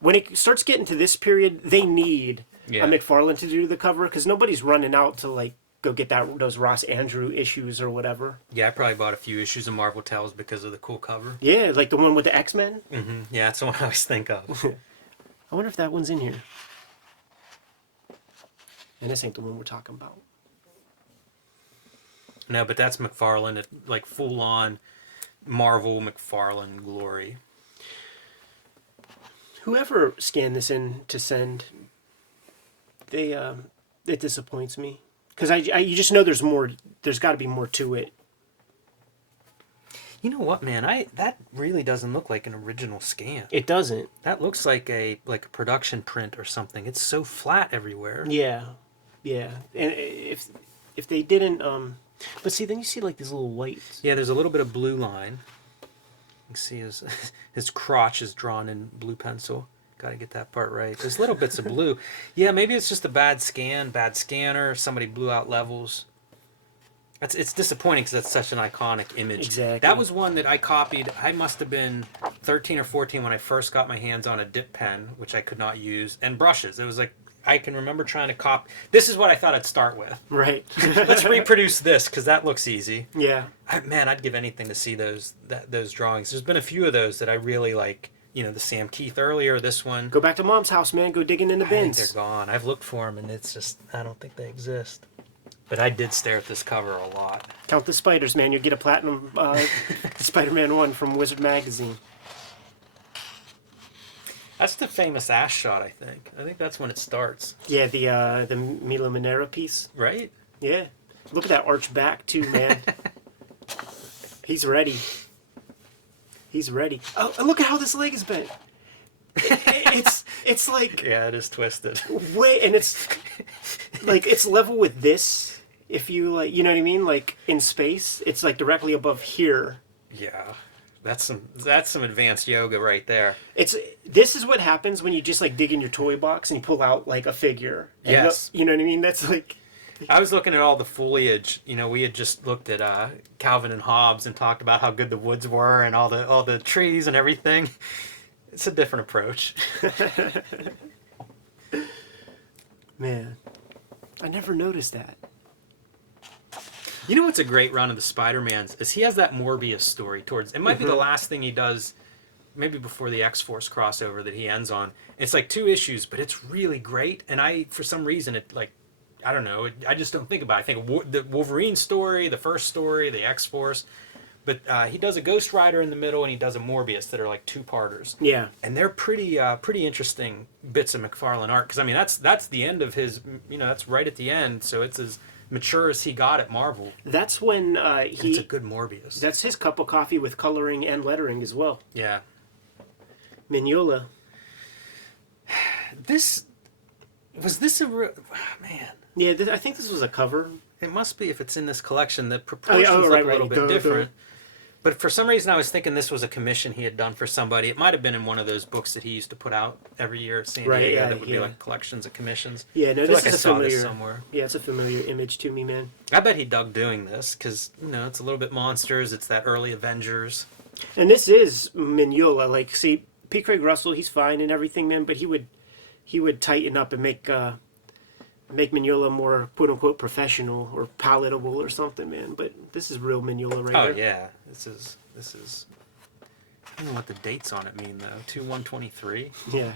when it starts getting to this period, they need a McFarlane to do the cover because nobody's running out to like go get those Ross Andrew issues or whatever. Yeah, I probably bought a few issues of Marvel Tales because of the cool cover. Yeah, like the one with the X-Men. Mm-hmm. Yeah, that's the one I always think of. I wonder if that one's in here. And this ain't the one we're talking about. No, but that's McFarlane, like full-on Marvel McFarlane glory. Whoever scanned this in to send, it disappoints me. Because you just know there's more, there's got to be more to it. You know what, man? That really doesn't look like an original scan. It doesn't. That looks like a production print or something. It's so flat everywhere. Yeah. Yeah. And if they didn't, but see, then you see like these little whites. Yeah, there's a little bit of blue line. You can see his crotch is drawn in blue pencil. Got to get that part right. There's little bits of blue. Yeah, maybe it's just a bad scanner. Somebody blew out levels. It's disappointing because that's such an iconic image. Exactly. That was one that I copied. I must have been 13 or 14 when I first got my hands on a dip pen, which I could not use, and brushes. It was like, I can remember trying to copy. This is what I thought I'd start with. Right. Let's reproduce this because that looks easy. Yeah. Man, I'd give anything to see those drawings. There's been a few of those that I really like. You know, the Sam Keith earlier, this one. Go back to Mom's house, man. Go digging in the I think bins. they're gone. I've looked for them, and it's just, I don't think they exist. But I did stare at this cover a lot. Count the spiders, man. You'll get a platinum Spider-Man 1 from Wizard Magazine. That's the famous ass shot, I think. I think that's when it starts. Yeah, the Mila Manera piece. Right? Yeah. Look at that arch back, too, man. He's ready. He's ready. Oh, look at how this leg is bent. It's like... Yeah, it is twisted. Wait, and it's... Like, it's level with this. If you, like... You know what I mean? Like, in space, it's, like, directly above here. Yeah. That's some advanced yoga right there. This is what happens when you just, like, dig in your toy box and you pull out, like, a figure. And Yes. You know what I mean? That's, like... I was looking at all the foliage. You know, we had just looked at Calvin and Hobbes and talked about how good the woods were and all the trees and everything. It's a different approach. Man, I never noticed that. You know what's a great run of the Spider-Mans is he has that Morbius story towards... It might be the last thing he does, maybe before the X-Force crossover that he ends on. It's like 2 issues, but it's really great. And for some reason, it like... I don't know. I just don't think about it. I think the Wolverine story, the first story, the X-Force. But he does a Ghost Rider in the middle, and he does a Morbius that are like 2-parters. Yeah. And they're pretty interesting bits of McFarlane art. Because, I mean, that's the end of his... You know, that's right at the end. So it's as mature as he got at Marvel. That's when It's a good Morbius. That's his cup of coffee with coloring and lettering as well. Yeah. Mignola. Was this a real... Man... Yeah, I think this was a cover. It must be if it's in this collection. The proportions look a little bit different. But for some reason, I was thinking this was a commission he had done for somebody. It might have been in one of those books that he used to put out every year at San Diego. Right, yeah, that would be yeah. like collections of commissions. Yeah, no, I feel this like I is a saw this familiar. somewhere. Yeah, it's a familiar image to me, man. I bet he dug doing this because it's a little bit monsters. It's that early Avengers. And this is Mignola. Like, see, P. Craig Russell, he's fine and everything, man, but he would tighten up and make Mignola more quote unquote professional or palatable or something, man. But this is real Mignola right Oh here. yeah, this is. I don't know what the dates on it mean though. 2/1/23. Yeah.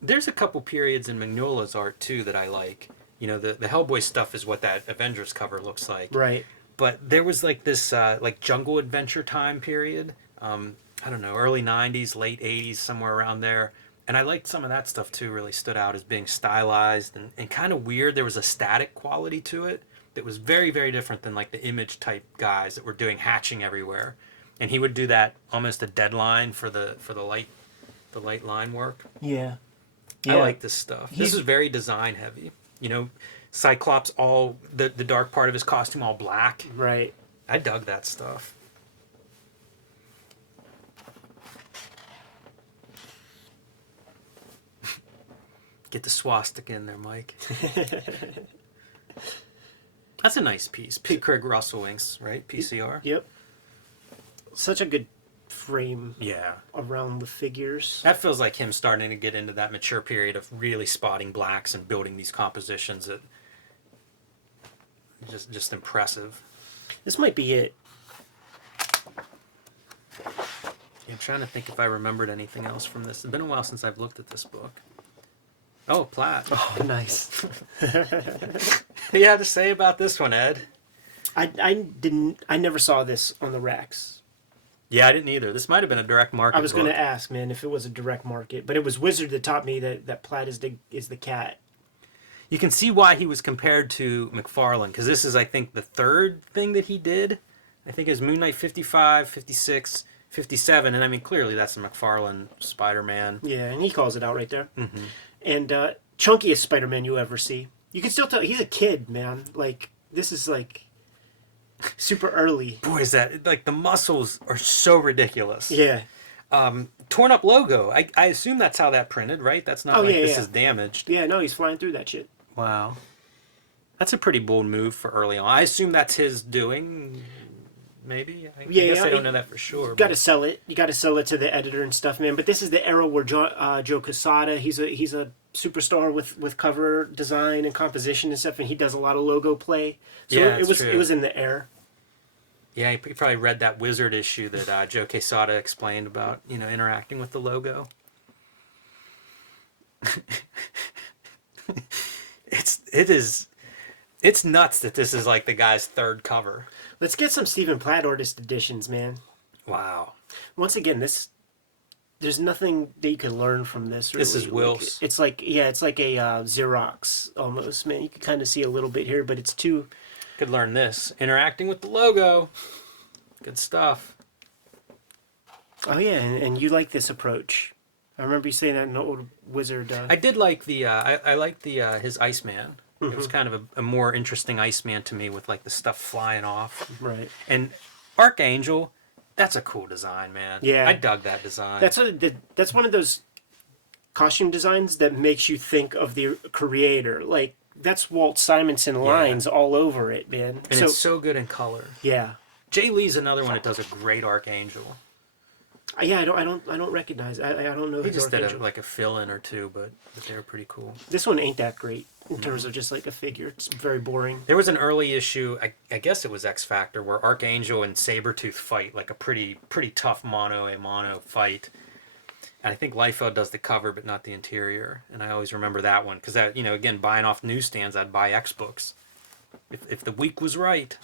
There's a couple periods in Mignola's art too that I like. The Hellboy stuff is what that Avengers cover looks like. Right. But there was like this like jungle adventure time period. I don't know, early 90s, late 80s, somewhere around there. And I liked some of that stuff too, really stood out as being stylized and kind of weird. There was a static quality to it that was very, very different than like the image type guys that were doing hatching everywhere. And he would do that almost a deadline for the light line work. Yeah. I like this stuff. This is very design heavy. Cyclops all the dark part of his costume all black. Right. I dug that stuff. Get the swastika in there, Mike. That's a nice piece. P. Craig Russell inks, right? PCR. Yep. Such a good frame Yeah. around the figures. That feels like him starting to get into that mature period of really spotting blacks and building these compositions that just impressive. This might be it. Yeah, I'm trying to think if I remembered anything else from this. It's been a while since I've looked at this book. Oh, Platt. Oh, nice. What do you have to say about this one, Ed? I never saw this on the racks. Yeah, I didn't either. This might have been a direct market I was going book. to ask, man, if it was a direct market, but it was Wizard that taught me that Platt is the cat. You can see why he was compared to McFarlane, because this is, I think, the third thing that he did. I think it was Moon Knight 55, 56, 57, and I mean, clearly that's the McFarlane Spider-Man. Yeah, and he calls it out right there. Mm-hmm. And chunkiest Spider-Man you ever see. You can still tell he's a kid, man. Like, this is like super early. Boy, is that, like, the muscles are so ridiculous. Yeah. Torn up logo. I assume that's how that printed, right? That's not this is damaged. Yeah, no, he's flying through that shit. Wow. That's a pretty bold move for early on. I assume that's his doing, maybe? I guess I don't know that for sure. You got to sell it. You got to sell it to the editor and stuff, man. But this is the era where Joe Quesada, he's a superstar with cover design and composition and stuff, and he does a lot of logo play. So Yeah, it was true. it was in the air. Yeah, you probably read that Wizard issue that Joe Quesada explained about, interacting with the logo. It's nuts that this is like the guy's third cover. Let's get some Stephen Platt artist editions, man. Wow. Once again, there's nothing that you can learn from this. Really. This is Wilf's. It's like a Xerox almost, man. You can kind of see a little bit here, but it's too. Could learn this. Interacting with the logo. Good stuff. Oh yeah, and you like this approach. I remember you saying that in the old Wizard. I did like the I liked the his Iceman. Mm-hmm. It was kind of a more interesting Iceman to me with like the stuff flying off. Right. And Archangel, that's a cool design, man. Yeah. I dug that design. That's one of those costume designs that makes you think of the creator. Like that's Walt Simonson lines all over it, man. And it's so good in color. Yeah. Jay Lee's another one that does a great Archangel. Yeah, I don't recognize. I don't know. He his just did Archangel. like a fill-in or two, but they were pretty cool. This one ain't that great in terms of just like a figure. It's very boring. There was an early issue, I guess it was X Factor, where Archangel and Sabretooth fight, like a pretty tough mano-a-mano fight. And I think Liefeld does the cover, but not the interior. And I always remember that one, because, again, buying off newsstands, I'd buy X books. If the week was right.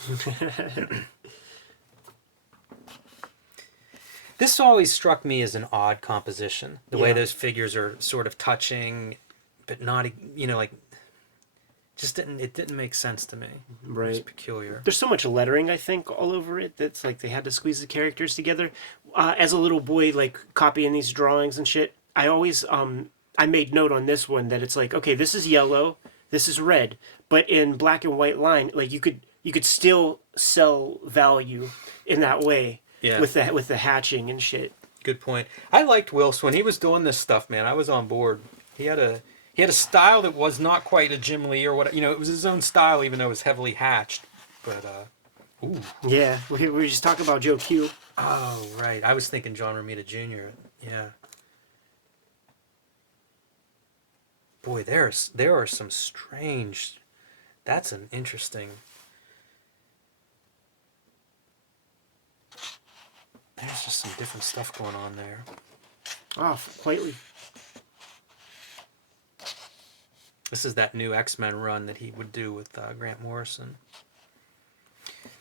This always struck me as an odd composition. The way those figures are sort of touching, but not, it didn't make sense to me. Right. It was peculiar. There's so much lettering, I think, all over it that's like they had to squeeze the characters together. As a little boy, like copying these drawings and shit, I always I made note on this one that it's like, okay, this is yellow, this is red, but in black and white line, like you could you could still sell value in that way Yeah. with the hatching and shit. Good point. I liked Wilson when he was doing this stuff, man. I was on board. He had a style that was not quite a Gimli or what, it was his own style, even though it was heavily hatched. But ooh. Yeah, we were just talking about Joe Q. Oh, right. I was thinking John Romita Jr. Yeah. Boy, there are some strange. That's an interesting. There's just some different stuff going on there. Oh, quitely. This is that new X-Men run that he would do with Grant Morrison.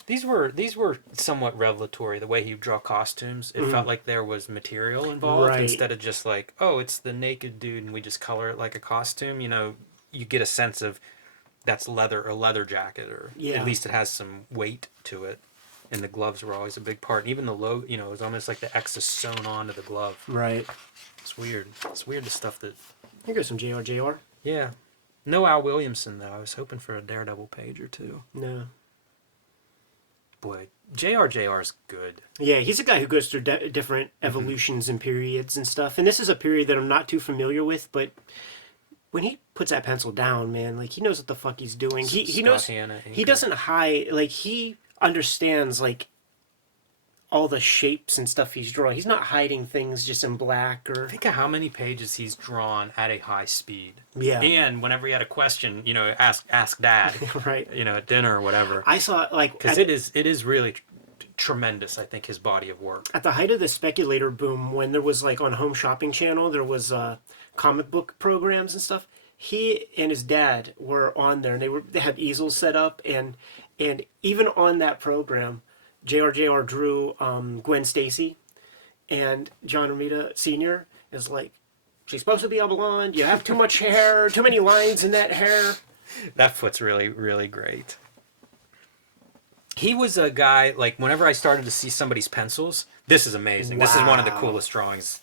These were somewhat revelatory. The way he would draw costumes, it felt like there was material involved Right. instead of just like, oh, it's the naked dude and we just color it like a costume. You get a sense of that's leather, a leather jacket, or at least it has some weight to it. And the gloves were always a big part. And even the logo, it was almost like the X is sewn onto the glove. Right. It's weird. It's weird the stuff that. Here goes some JR. Yeah. No Al Williamson though. I was hoping for a Daredevil page or two. No. Boy, JR's good. Yeah, he's a guy who goes through different evolutions and periods and stuff. And this is a period that I'm not too familiar with, but when he puts that pencil down, man, like he knows what the fuck he's doing. He knows. Hanna, He doesn't hide. Like he understands like all the shapes and stuff he's drawing. He's not hiding things just in black or. Think of how many pages he's drawn at a high speed. Yeah. And whenever he had a question, ask Dad. Right. At dinner or whatever. I saw like because it is really tremendous. I think his body of work. At the height of the speculator boom, when there was like on Home Shopping Channel, there was comic book programs and stuff. He and his dad were on there, and they had easels set up, and even on that program, JR drew Gwen Stacy, and John Romita Sr. is like, she's supposed to be a blonde. You have too much hair, too many lines in that hair. That foot's really, really great. He was a guy, like, whenever I started to see somebody's pencils, this is amazing. Wow. This is one of the coolest drawings.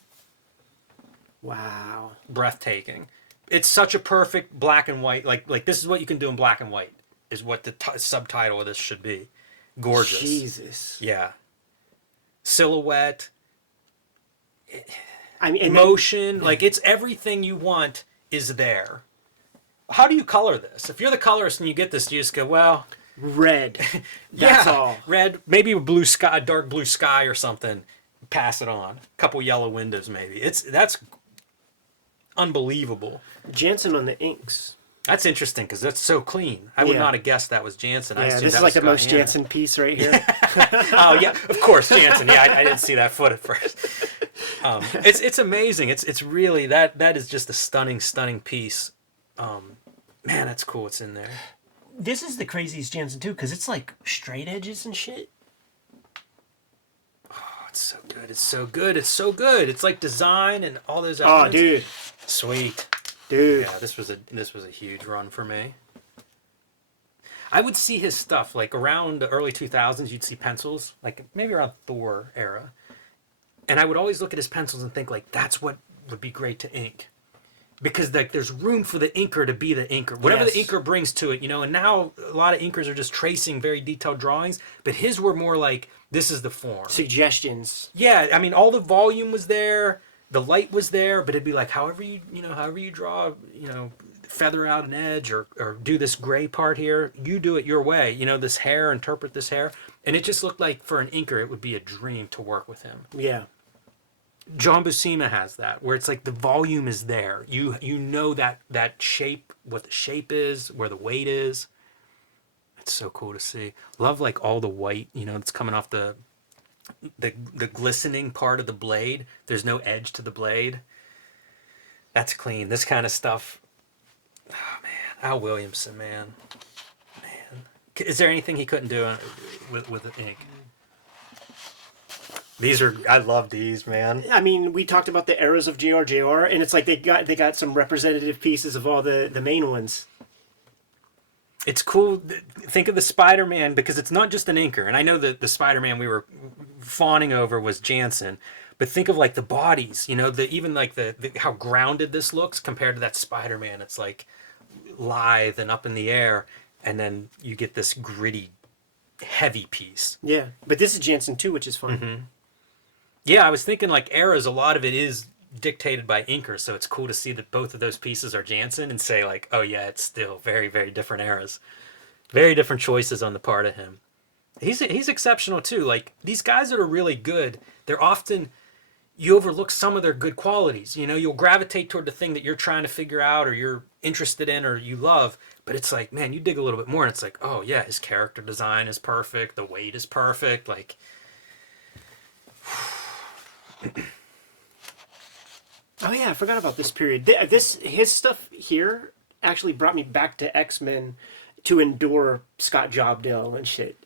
Wow. Breathtaking. It's such a perfect black and white, like this is what you can do in black and white, is what the subtitle of this should be. Gorgeous. Jesus. Yeah. Silhouette. I mean, emotion, like it's everything you want is there. How do you color this? If you're the colorist and you get this, you just go, well, red. That's all. Red, maybe a blue sky, a dark blue sky or something. Pass it on. A couple yellow windows, maybe. That's unbelievable. Jansen on the inks. That's interesting because that's so clean. I would not have guessed that was Jansen. Yeah, this is like the most Jansen piece right here. Oh yeah, of course Jansen. Yeah, I didn't see that foot at first. It's amazing. It's really that is just a stunning piece. Man, that's cool. It's in there. This is the craziest Jansen too, because it's like straight edges and shit. Oh, it's so good. It's so good. It's so good. It's like design and all those elements. Oh, dude. Sweet. Dude. Yeah, this was a huge run for me. I would see his stuff like around the early 2000s. You'd see pencils, like maybe around Thor era, and I would always look at his pencils and think like that's what would be great to ink, because like there's room for the inker to be the inker, whatever the inker brings to it, And now a lot of inkers are just tracing very detailed drawings, but his were more like this is the form. Suggestions. Yeah, I mean all the volume was there. The light was there, but it'd be like however you draw, feather out an edge or do this gray part here, you do it your way. This hair, interpret this hair. And it just looked like for an inker, it would be a dream to work with him. Yeah. John Buscema has that, where it's like the volume is there. You know that shape, what the shape is, where the weight is. It's so cool to see. Love like all the white, that's coming off the glistening part of the blade. There's no edge to the blade. That's clean. This kind of stuff. Oh man, Al Williamson, man. Is there anything he couldn't do with the ink? I love these, man. I mean, we talked about the eras of JR, and it's like they got some representative pieces of all the main ones. It's cool. Think of the Spider-Man, because it's not just an inker. And I know that the Spider-Man we were fawning over was Jansen. But think of like the bodies, even like the how grounded this looks compared to that Spider-Man. It's like lithe and up in the air. And then you get this gritty heavy piece. Yeah, but this is Jansen too, which is fun. Mm-hmm. Yeah, I was thinking like eras, a lot of it is dictated by inkers, so it's cool to see that both of those pieces are Jansen and say like, oh yeah, it's still very, very different eras. Very different choices on the part of him. He's exceptional too. Like these guys that are really good, they're often, you overlook some of their good qualities. You know, you'll gravitate toward the thing that you're trying to figure out or you're interested in or you love, but it's like, man, you dig a little bit more and it's like, oh yeah, his character design is perfect, the weight is perfect, like Oh yeah, I forgot about this period. His stuff here actually brought me back to X-Men to endure Scott Jobdell and shit.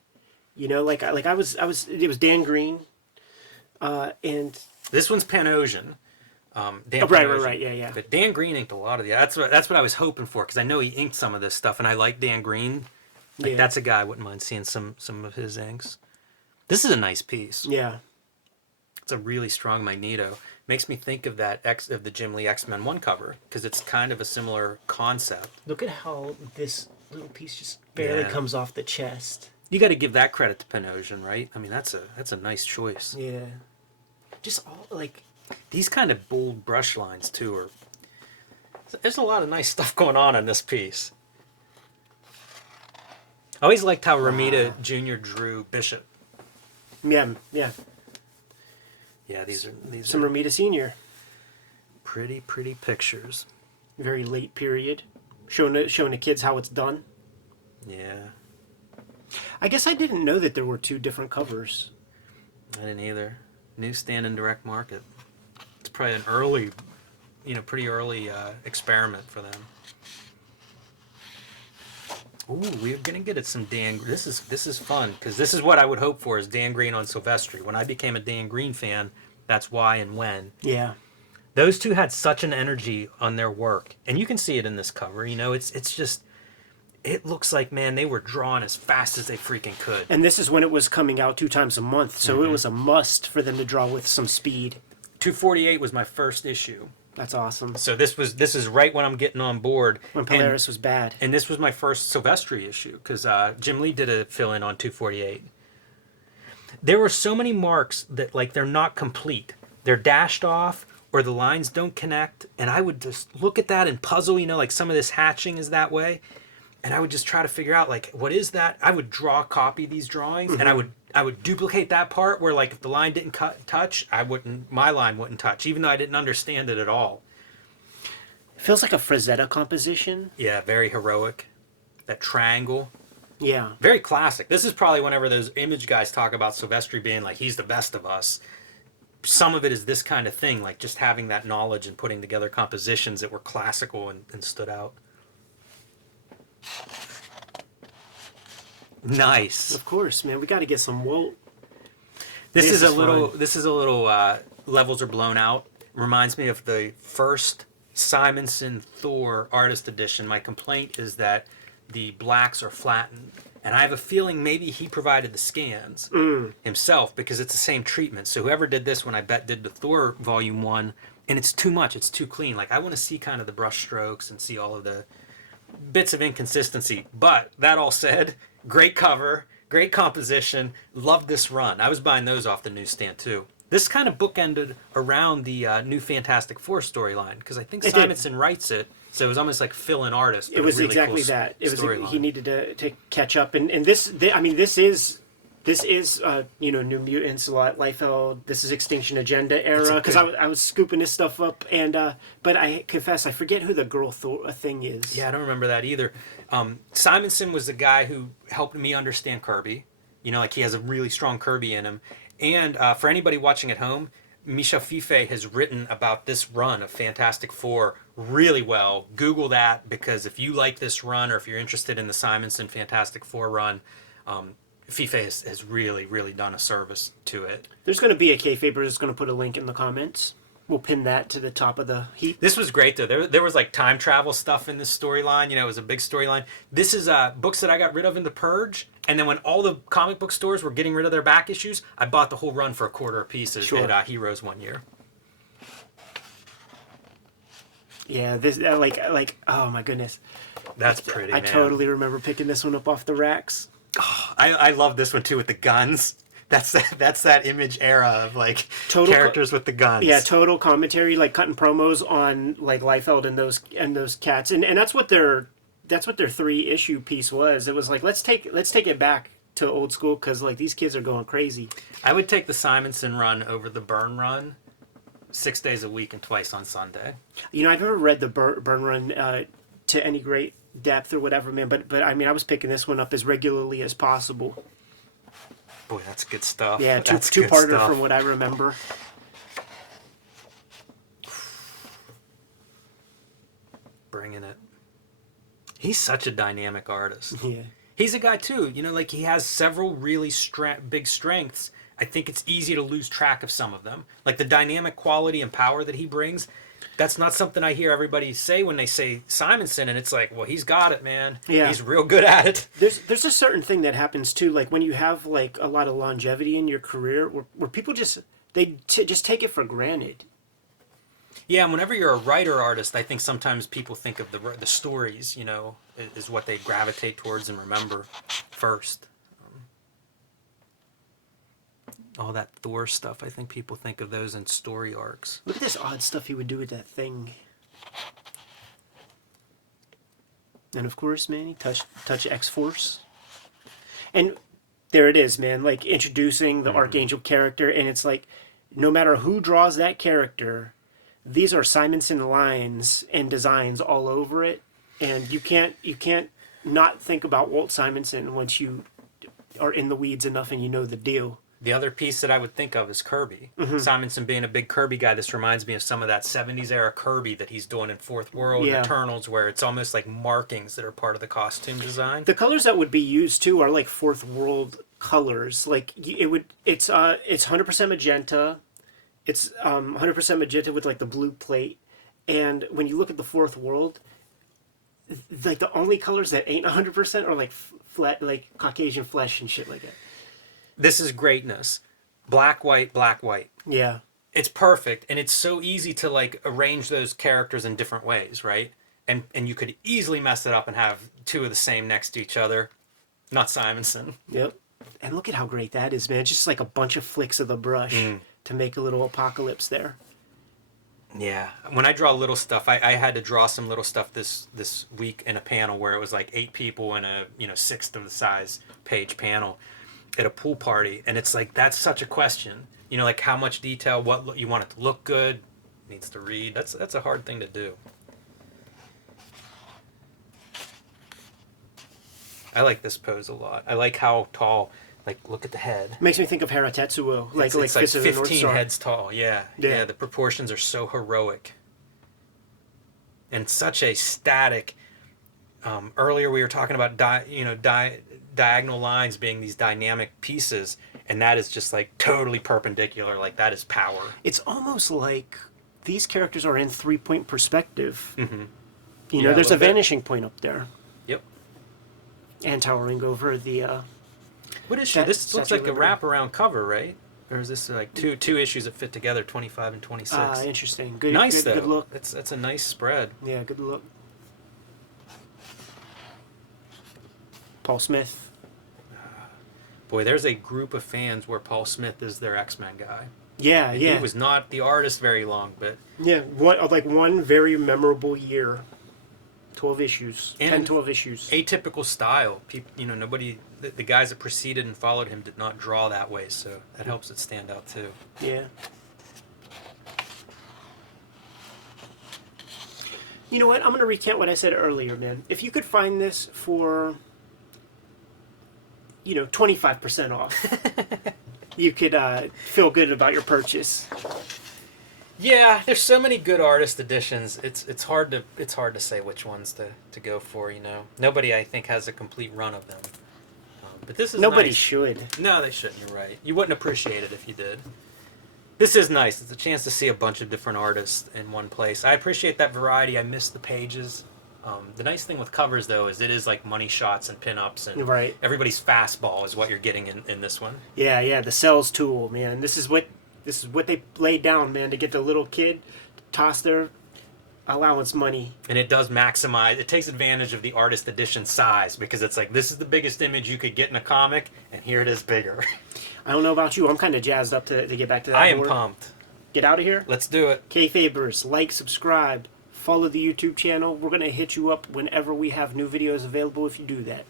You know, I was it was Dan Green, and this one's Panosian. Dan right, yeah. But Dan Green inked a lot of the. That's what I was hoping for because I know he inked some of this stuff, and I like Dan Green. Like Yeah. that's a guy I wouldn't mind seeing some of his inks. This is a nice piece. Yeah. It's a really strong Magneto. Makes me think of the Gimli X-Men 1 cover because it's kind of a similar concept. Look at how this little piece just barely Yeah. comes off the chest. You got to give that credit to Panosian, right? I mean, that's a nice choice. Yeah. Just all like. These kind of bold brush lines too are. There's a lot of nice stuff going on in this piece. I always liked how Romita Jr. drew Bishop. Yeah. Yeah, these Some are Romita Senior. pretty pictures. Very late period, showing the kids how it's done. Yeah, I guess I didn't know that there were two different covers. I didn't either. Newsstand and direct market. It's probably an early, pretty early experiment for them. Ooh, we're gonna get at some Dan. This is fun because this is what I would hope for is Dan Green on Silvestri. When I became a Dan Green fan, that's why and when. Yeah. Those two had such an energy on their work, and you can see it in this cover. You know, it's just, it looks like, man, they were drawing as fast as they freaking could. And this is when it was coming out 2 times a month, so it was a must for them to draw with some speed. 248 was my first issue. That's awesome. So this is right when I'm getting on board. When Polaris was bad. And this was my first Silvestri issue because Jim Lee did a fill-in on 248. There were so many marks that like they're not complete. They're dashed off or the lines don't connect. And I would just look at that and puzzle, like some of this hatching is that way. And I would just try to figure out like, what is that? I would copy these drawings and I would duplicate that part where like if the line didn't touch, my line wouldn't touch, even though I didn't understand it at all. It feels like a Frazetta composition. Yeah, very heroic. That triangle. Yeah. Very classic. This is probably whenever those image guys talk about Silvestri being like, he's the best of us. Some of it is this kind of thing, like just having that knowledge and putting together compositions that were classical and stood out. Nice. Of course, man. We got to get some Walt. This is a fun. little levels are blown out. Reminds me of the first Simonson Thor artist edition. My complaint is that the blacks are flattened. And I have a feeling maybe he provided the scans himself because it's the same treatment. So whoever did this one, I bet, did the Thor Volume 1. And it's too much. It's too clean. Like, I want to see kind of the brush strokes and see all of the bits of inconsistency. But that all said, great cover, great composition. Loved this run. I was buying those off the newsstand, too. This kind of bookended around the new Fantastic Four storyline because I think Simonson writes it. So it was almost like fill-in artist. It was really exactly cool that. It was storyline. he needed to catch up, and this is New Mutants, Liefeld. This is Extinction Agenda era because I was scooping this stuff up, and but I confess I forget who the girl Thor thing is. Yeah, I don't remember that either. Simonson was the guy who helped me understand Kirby. Like he has a really strong Kirby in him. And for anybody watching at home, Michel Fiffe has written about this run of Fantastic Four really well. Google that because if you like this run or if you're interested in the Simonson Fantastic Four run, Fiffe has really, really done a service to it. There's going to be a Kayfabe that's going to put a link in the comments. We'll pin that to the top of the heap. This was great, though. There was like time travel stuff in this storyline. It was a big storyline. This is books that I got rid of in The Purge. And then when all the comic book stores were getting rid of their back issues, I bought the whole run for $0.25 a piece at Heroes one year. Yeah, this oh my goodness. That's pretty, I man. totally remember picking this one up off the racks. I I love this one too with the guns. That's that Image era of like Total characters with the guns. Yeah, total commentary, like cutting promos on like Liefeld and those cats, and that's what their 3-issue piece was. It was like let's take it back to old school because like these kids are going crazy. I would take the Simonson run over the Byrne run, 6 days a week and twice on Sunday. You know, I've never read the Byrne run to any great depth or whatever, man. But I mean, I was picking this one up as regularly as possible. Boy, that's good stuff. Yeah, that's two-parter stuff. from what I remember. Bringing it. He's such a dynamic artist. Yeah. He's a guy too, you know, like he has several really big strengths. I think it's easy to lose track of some of them. Like the dynamic quality and power that he brings, that's not something I hear everybody say when they say Simonson, and it's like, well, he's got it, man. Yeah. He's real good at it. There's a certain thing that happens too, like when you have like a lot of longevity in your career, where people just just take it for granted. Yeah, and whenever you're a writer artist, I think sometimes people think of the stories, you know, is what they gravitate towards and remember first. All that Thor stuff, I think people think of those in story arcs. Look at this odd stuff he would do with that thing. And of course, man, he touch X-Force. And there it is, man, like introducing the Archangel character, and it's like, no matter who draws that character, these are Simonson lines and designs all over it, and you can't not think about Walt Simonson once you are in the weeds enough and you know the deal. The other piece that I would think of is Kirby. Simonson being a big Kirby guy, this reminds me of some of that 70s era Kirby that he's doing in Fourth World and Eternals, where it's almost like markings that are part of the costume design. The colors that would be used too are like Fourth World colors. Like it's 100% magenta. It's 100% magenta with like the blue plate. And when you look at the Fourth World, like the only colors that ain't 100% are like flat, like Caucasian flesh and shit like that. This is greatness. Black, white, black, white. Yeah. It's perfect, and it's so easy to like arrange those characters in different ways, right? And you could easily mess it up and have two of the same next to each other. Not Simonson. Yep. And look at how great that is, man. Just like a bunch of flicks of the brush to make a little apocalypse there. Yeah. When I draw little stuff, I had to draw some little stuff this week in a panel where it was like 8 people in a sixth of the size page panel at a pool party, and it's like, that's such a question, like how much detail, what you want it to look good, needs to read. That's a hard thing to do. I like this pose a lot. I like how tall, like look at the head. Makes me think of Hera Tetsuo, like it's Fist of the North 15 Star. heads tall. Yeah, the proportions are so heroic and such a static. Earlier we were talking about diagonal lines being these dynamic pieces, and that is just like totally perpendicular. Like that is power. It's almost like these characters are in 3-point perspective. Mm-hmm. There's a vanishing point up there. Yep. And towering over the. What is she? This looks like a wraparound cover, right? Or is this like two issues that fit together, 25 and 26? Interesting. Good. Nice good, though. Good look. That's a nice spread. Yeah, good look. Paul Smith. Boy, there's a group of fans where Paul Smith is their X-Men guy. Yeah, And yeah. He was not the artist very long, but Yeah, one very memorable year. 12 issues. And 10, 12 issues. atypical style. People, nobody, the guys that preceded and followed him did not draw that way, so that helps it stand out too. Yeah. You know what? I'm going to recant what I said earlier, man. If you could find this for, 25% off, you could feel good about your purchase. Yeah, there's so many good artist editions. It's hard to say which ones to go for. Nobody I think has a complete run of them. But this is Nobody nice. should. No, they shouldn't. You're right. You wouldn't appreciate it if you did. This is nice. It's a chance to see a bunch of different artists in one place. I appreciate that variety. I miss the pages. The nice thing with covers, though, is it is like money shots and pinups, and Right. everybody's fastball is what you're getting in this one. Yeah, the sales tool, man. This is what they laid down, man, to get the little kid to toss their allowance money. And it does maximize, it takes advantage of the artist edition size, because it's like, this is the biggest image you could get in a comic, and here it is bigger. I don't know about you. I'm kind of jazzed up to get back to that. I am board. pumped. Get out of here. Let's do it. Kayfabers, like, subscribe, follow the YouTube channel. We're going to hit you up whenever we have new videos available if you do that.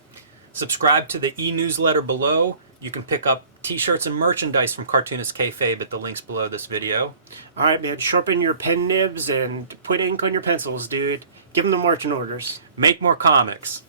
Subscribe to the e-newsletter below. You can pick up t-shirts and merchandise from Cartoonist Kayfabe at the links below this video. All right, man. Sharpen your pen nibs and put ink on your pencils, dude. Give them the marching orders. Make more comics.